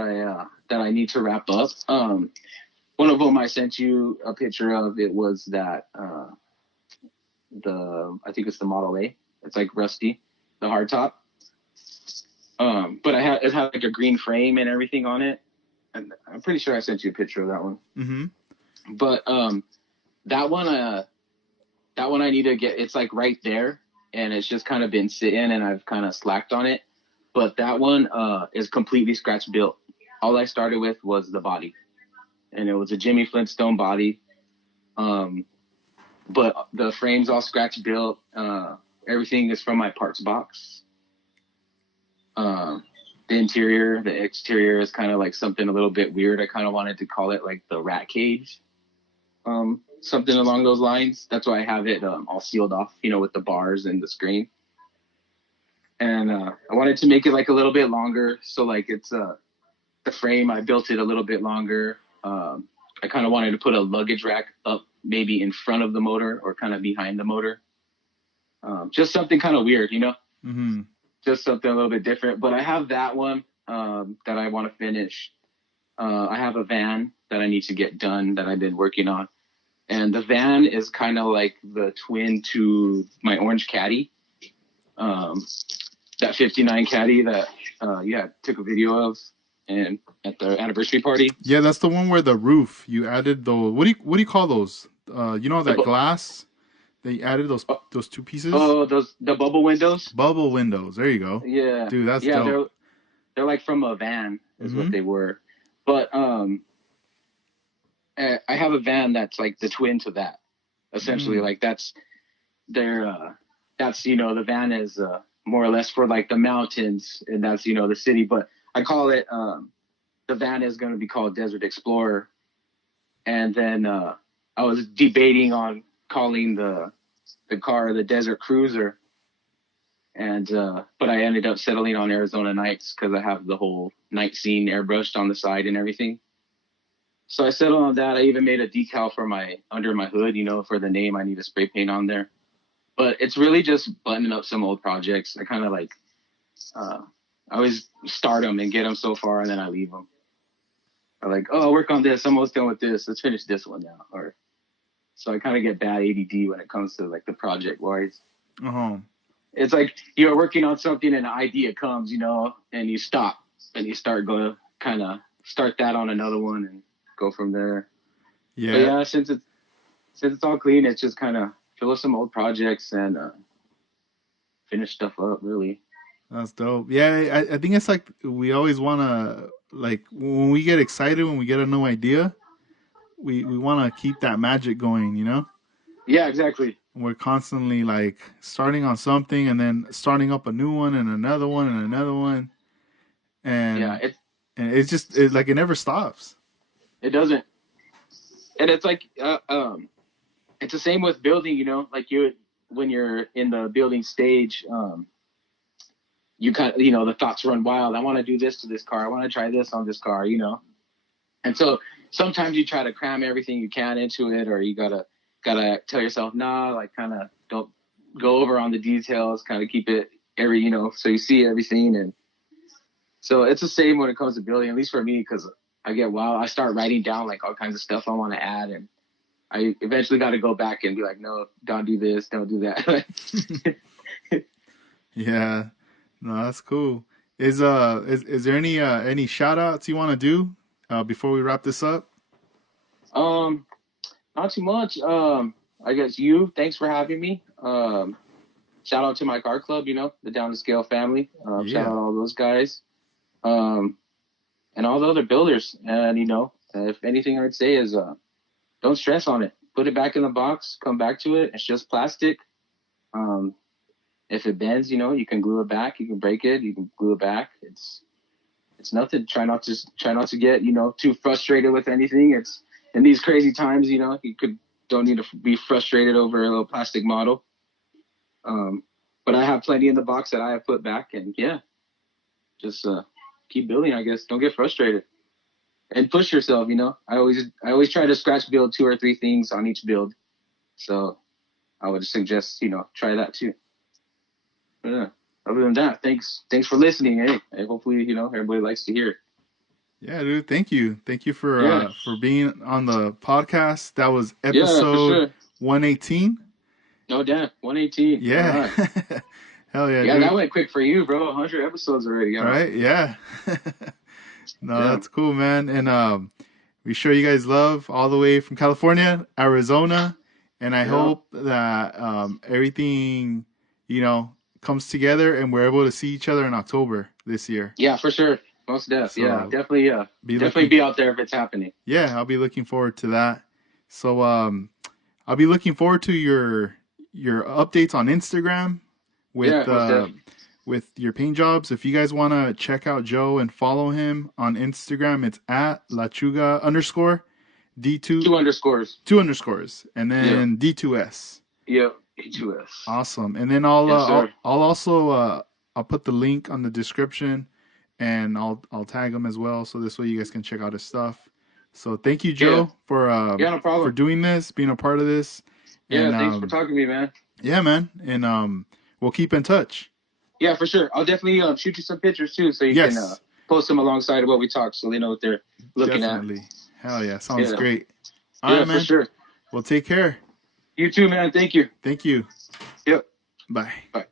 I need to wrap up. One of them I sent you a picture of. It was that I think it's the Model A. It's like rusty, the hardtop. But it had like a green frame and everything on it, and I'm pretty sure I sent you a picture of that one. Mm-hmm. But that one I need to get. It's like right there, and it's just kind of been sitting, and I've kind of slacked on it. But that one is completely scratch built. All I started with was the body, and it was a Jimmy Flintstone body. But the frame's all scratch built. Everything is from my parts box. The interior, the exterior is kind of like something a little bit weird. I kind of wanted to call it like the rat cage. Something along those lines. That's why I have it all sealed off, you know, with the bars and the screen. And I wanted to make it like a little bit longer. So like it's the frame, I built it a little bit longer. I kind of wanted to put a luggage rack up maybe in front of the motor or kind of behind the motor. Just something kind of weird, you know? Mm-hmm. Just something a little bit different. But I have that one that I want to finish. I have a van that I need to get done that I've been working on. And the van is kind of like the twin to my orange Caddy. That 59 Caddy that took a video of and at the anniversary party. Yeah, that's the one where the roof, you added the, what do you call those? You know, that glass? They added those two pieces? Oh, the bubble windows? Bubble windows. There you go. Yeah. Dude, that's dope. They're like from a van is Mm-hmm. what they were. But I have a van that's like the twin to that. Essentially, like that's you know, the van is more or less for like the mountains, and that's, you know, the city. But I call it the van is going to be called Desert Explorer. And then I was debating on calling the car the Desert Cruiser, and but I ended up settling on Arizona Nights because I have the whole night scene airbrushed on the side and everything. So I settled on that. I even made a decal for under my hood, you know, for the name. I need a spray paint on there. But it's really just buttoning up some old projects. I kind of like, I always start them and get them so far, and then I leave them. I'm like, oh, I'll work on this. I'm almost done with this. Let's finish this one now. So I kind of get bad ADD when it comes to like the project wise. Uh-huh. It's like you're working on something and an idea comes, you know, and you stop and you start start that on another one and go from there. Yeah. But yeah, since it's all clean, it's just kind of fill up some old projects and finish stuff up, really. That's dope. Yeah, I think it's like we always want to, like, when we get excited, when we get a new idea, we want to keep that magic going, you know? Yeah, exactly. We're constantly, like, starting on something and then starting up a new one and another one and another one. And, yeah, it's just, like, it never stops. It doesn't. And it's like, it's the same with building, you know, like when you're in the building stage, you kind of, you know, the thoughts run wild. I want to do this to this car. I want to try this on this car, you know? And so sometimes you try to cram everything you can into it, or you gotta tell yourself, nah, like kind of don't go over on the details, kind of keep it you know, so you see everything. And so it's the same when it comes to building, at least for me, because I get wild. I start writing down like all kinds of stuff I want to add, and I eventually got to go back and be like, no, don't do this, don't do that. Yeah, no, that's cool. Is there any shout outs you want to do before we wrap this up? Not too much. I guess thanks for having me. Shout out to my car club, you know, the Down to Scale family. Shout out all those guys. And all the other builders. And, you know, if anything I'd say is, don't stress on it. Put it back in the box, come back to it. It's just plastic. If it bends, you know, you can glue it back, you can break it, you can glue it back. It's nothing. Try not to get, you know, too frustrated with anything. It's in these crazy times, you know, don't need to be frustrated over a little plastic model. But I have plenty in the box that I have put back, and yeah, just keep building, I guess. Don't get frustrated. and push yourself. You know, I always try to scratch build 2 or 3 things on each build. So I would suggest, you know, try that too. But, yeah. Other than that, thanks for listening. Hey, hopefully, you know, everybody likes to hear it. Yeah, dude. Thank you for being on the podcast. That was episode 118. Oh, damn, 118. Yeah. Right. Hell yeah, yeah, dude. that went quick for you, bro. 100 episodes already. Yeah. Right? Yeah. No, that's cool, man. And we show you guys love all the way from California, Arizona, and I hope that everything, you know, comes together and we're able to see each other in October this year. Yeah, for sure. Most definitely. So yeah, definitely. Definitely be out there if it's happening. Yeah, I'll be looking forward to that. So I'll be looking forward to your updates on Instagram with your paint jobs. If you guys want to check out Joe and follow him on Instagram, it's at Lachuga _D2 2 underscores and then D2S. Yep, D2S. Awesome. And then I'll also I'll put the link on the description and I'll tag him as well, so this way you guys can check out his stuff. So thank you, Joe, for no problem. for doing this, being a part of this. Yeah, and, thanks for talking to me, man. Yeah, man. And we'll keep in touch. Yeah, for sure. I'll definitely shoot you some pictures too, so you can post them alongside of what we talk, so they know what they're looking at. Hell yeah, sounds great. All right, man. For sure. Well, take care. You too, man. Thank you. Thank you. Yep. Bye. Bye.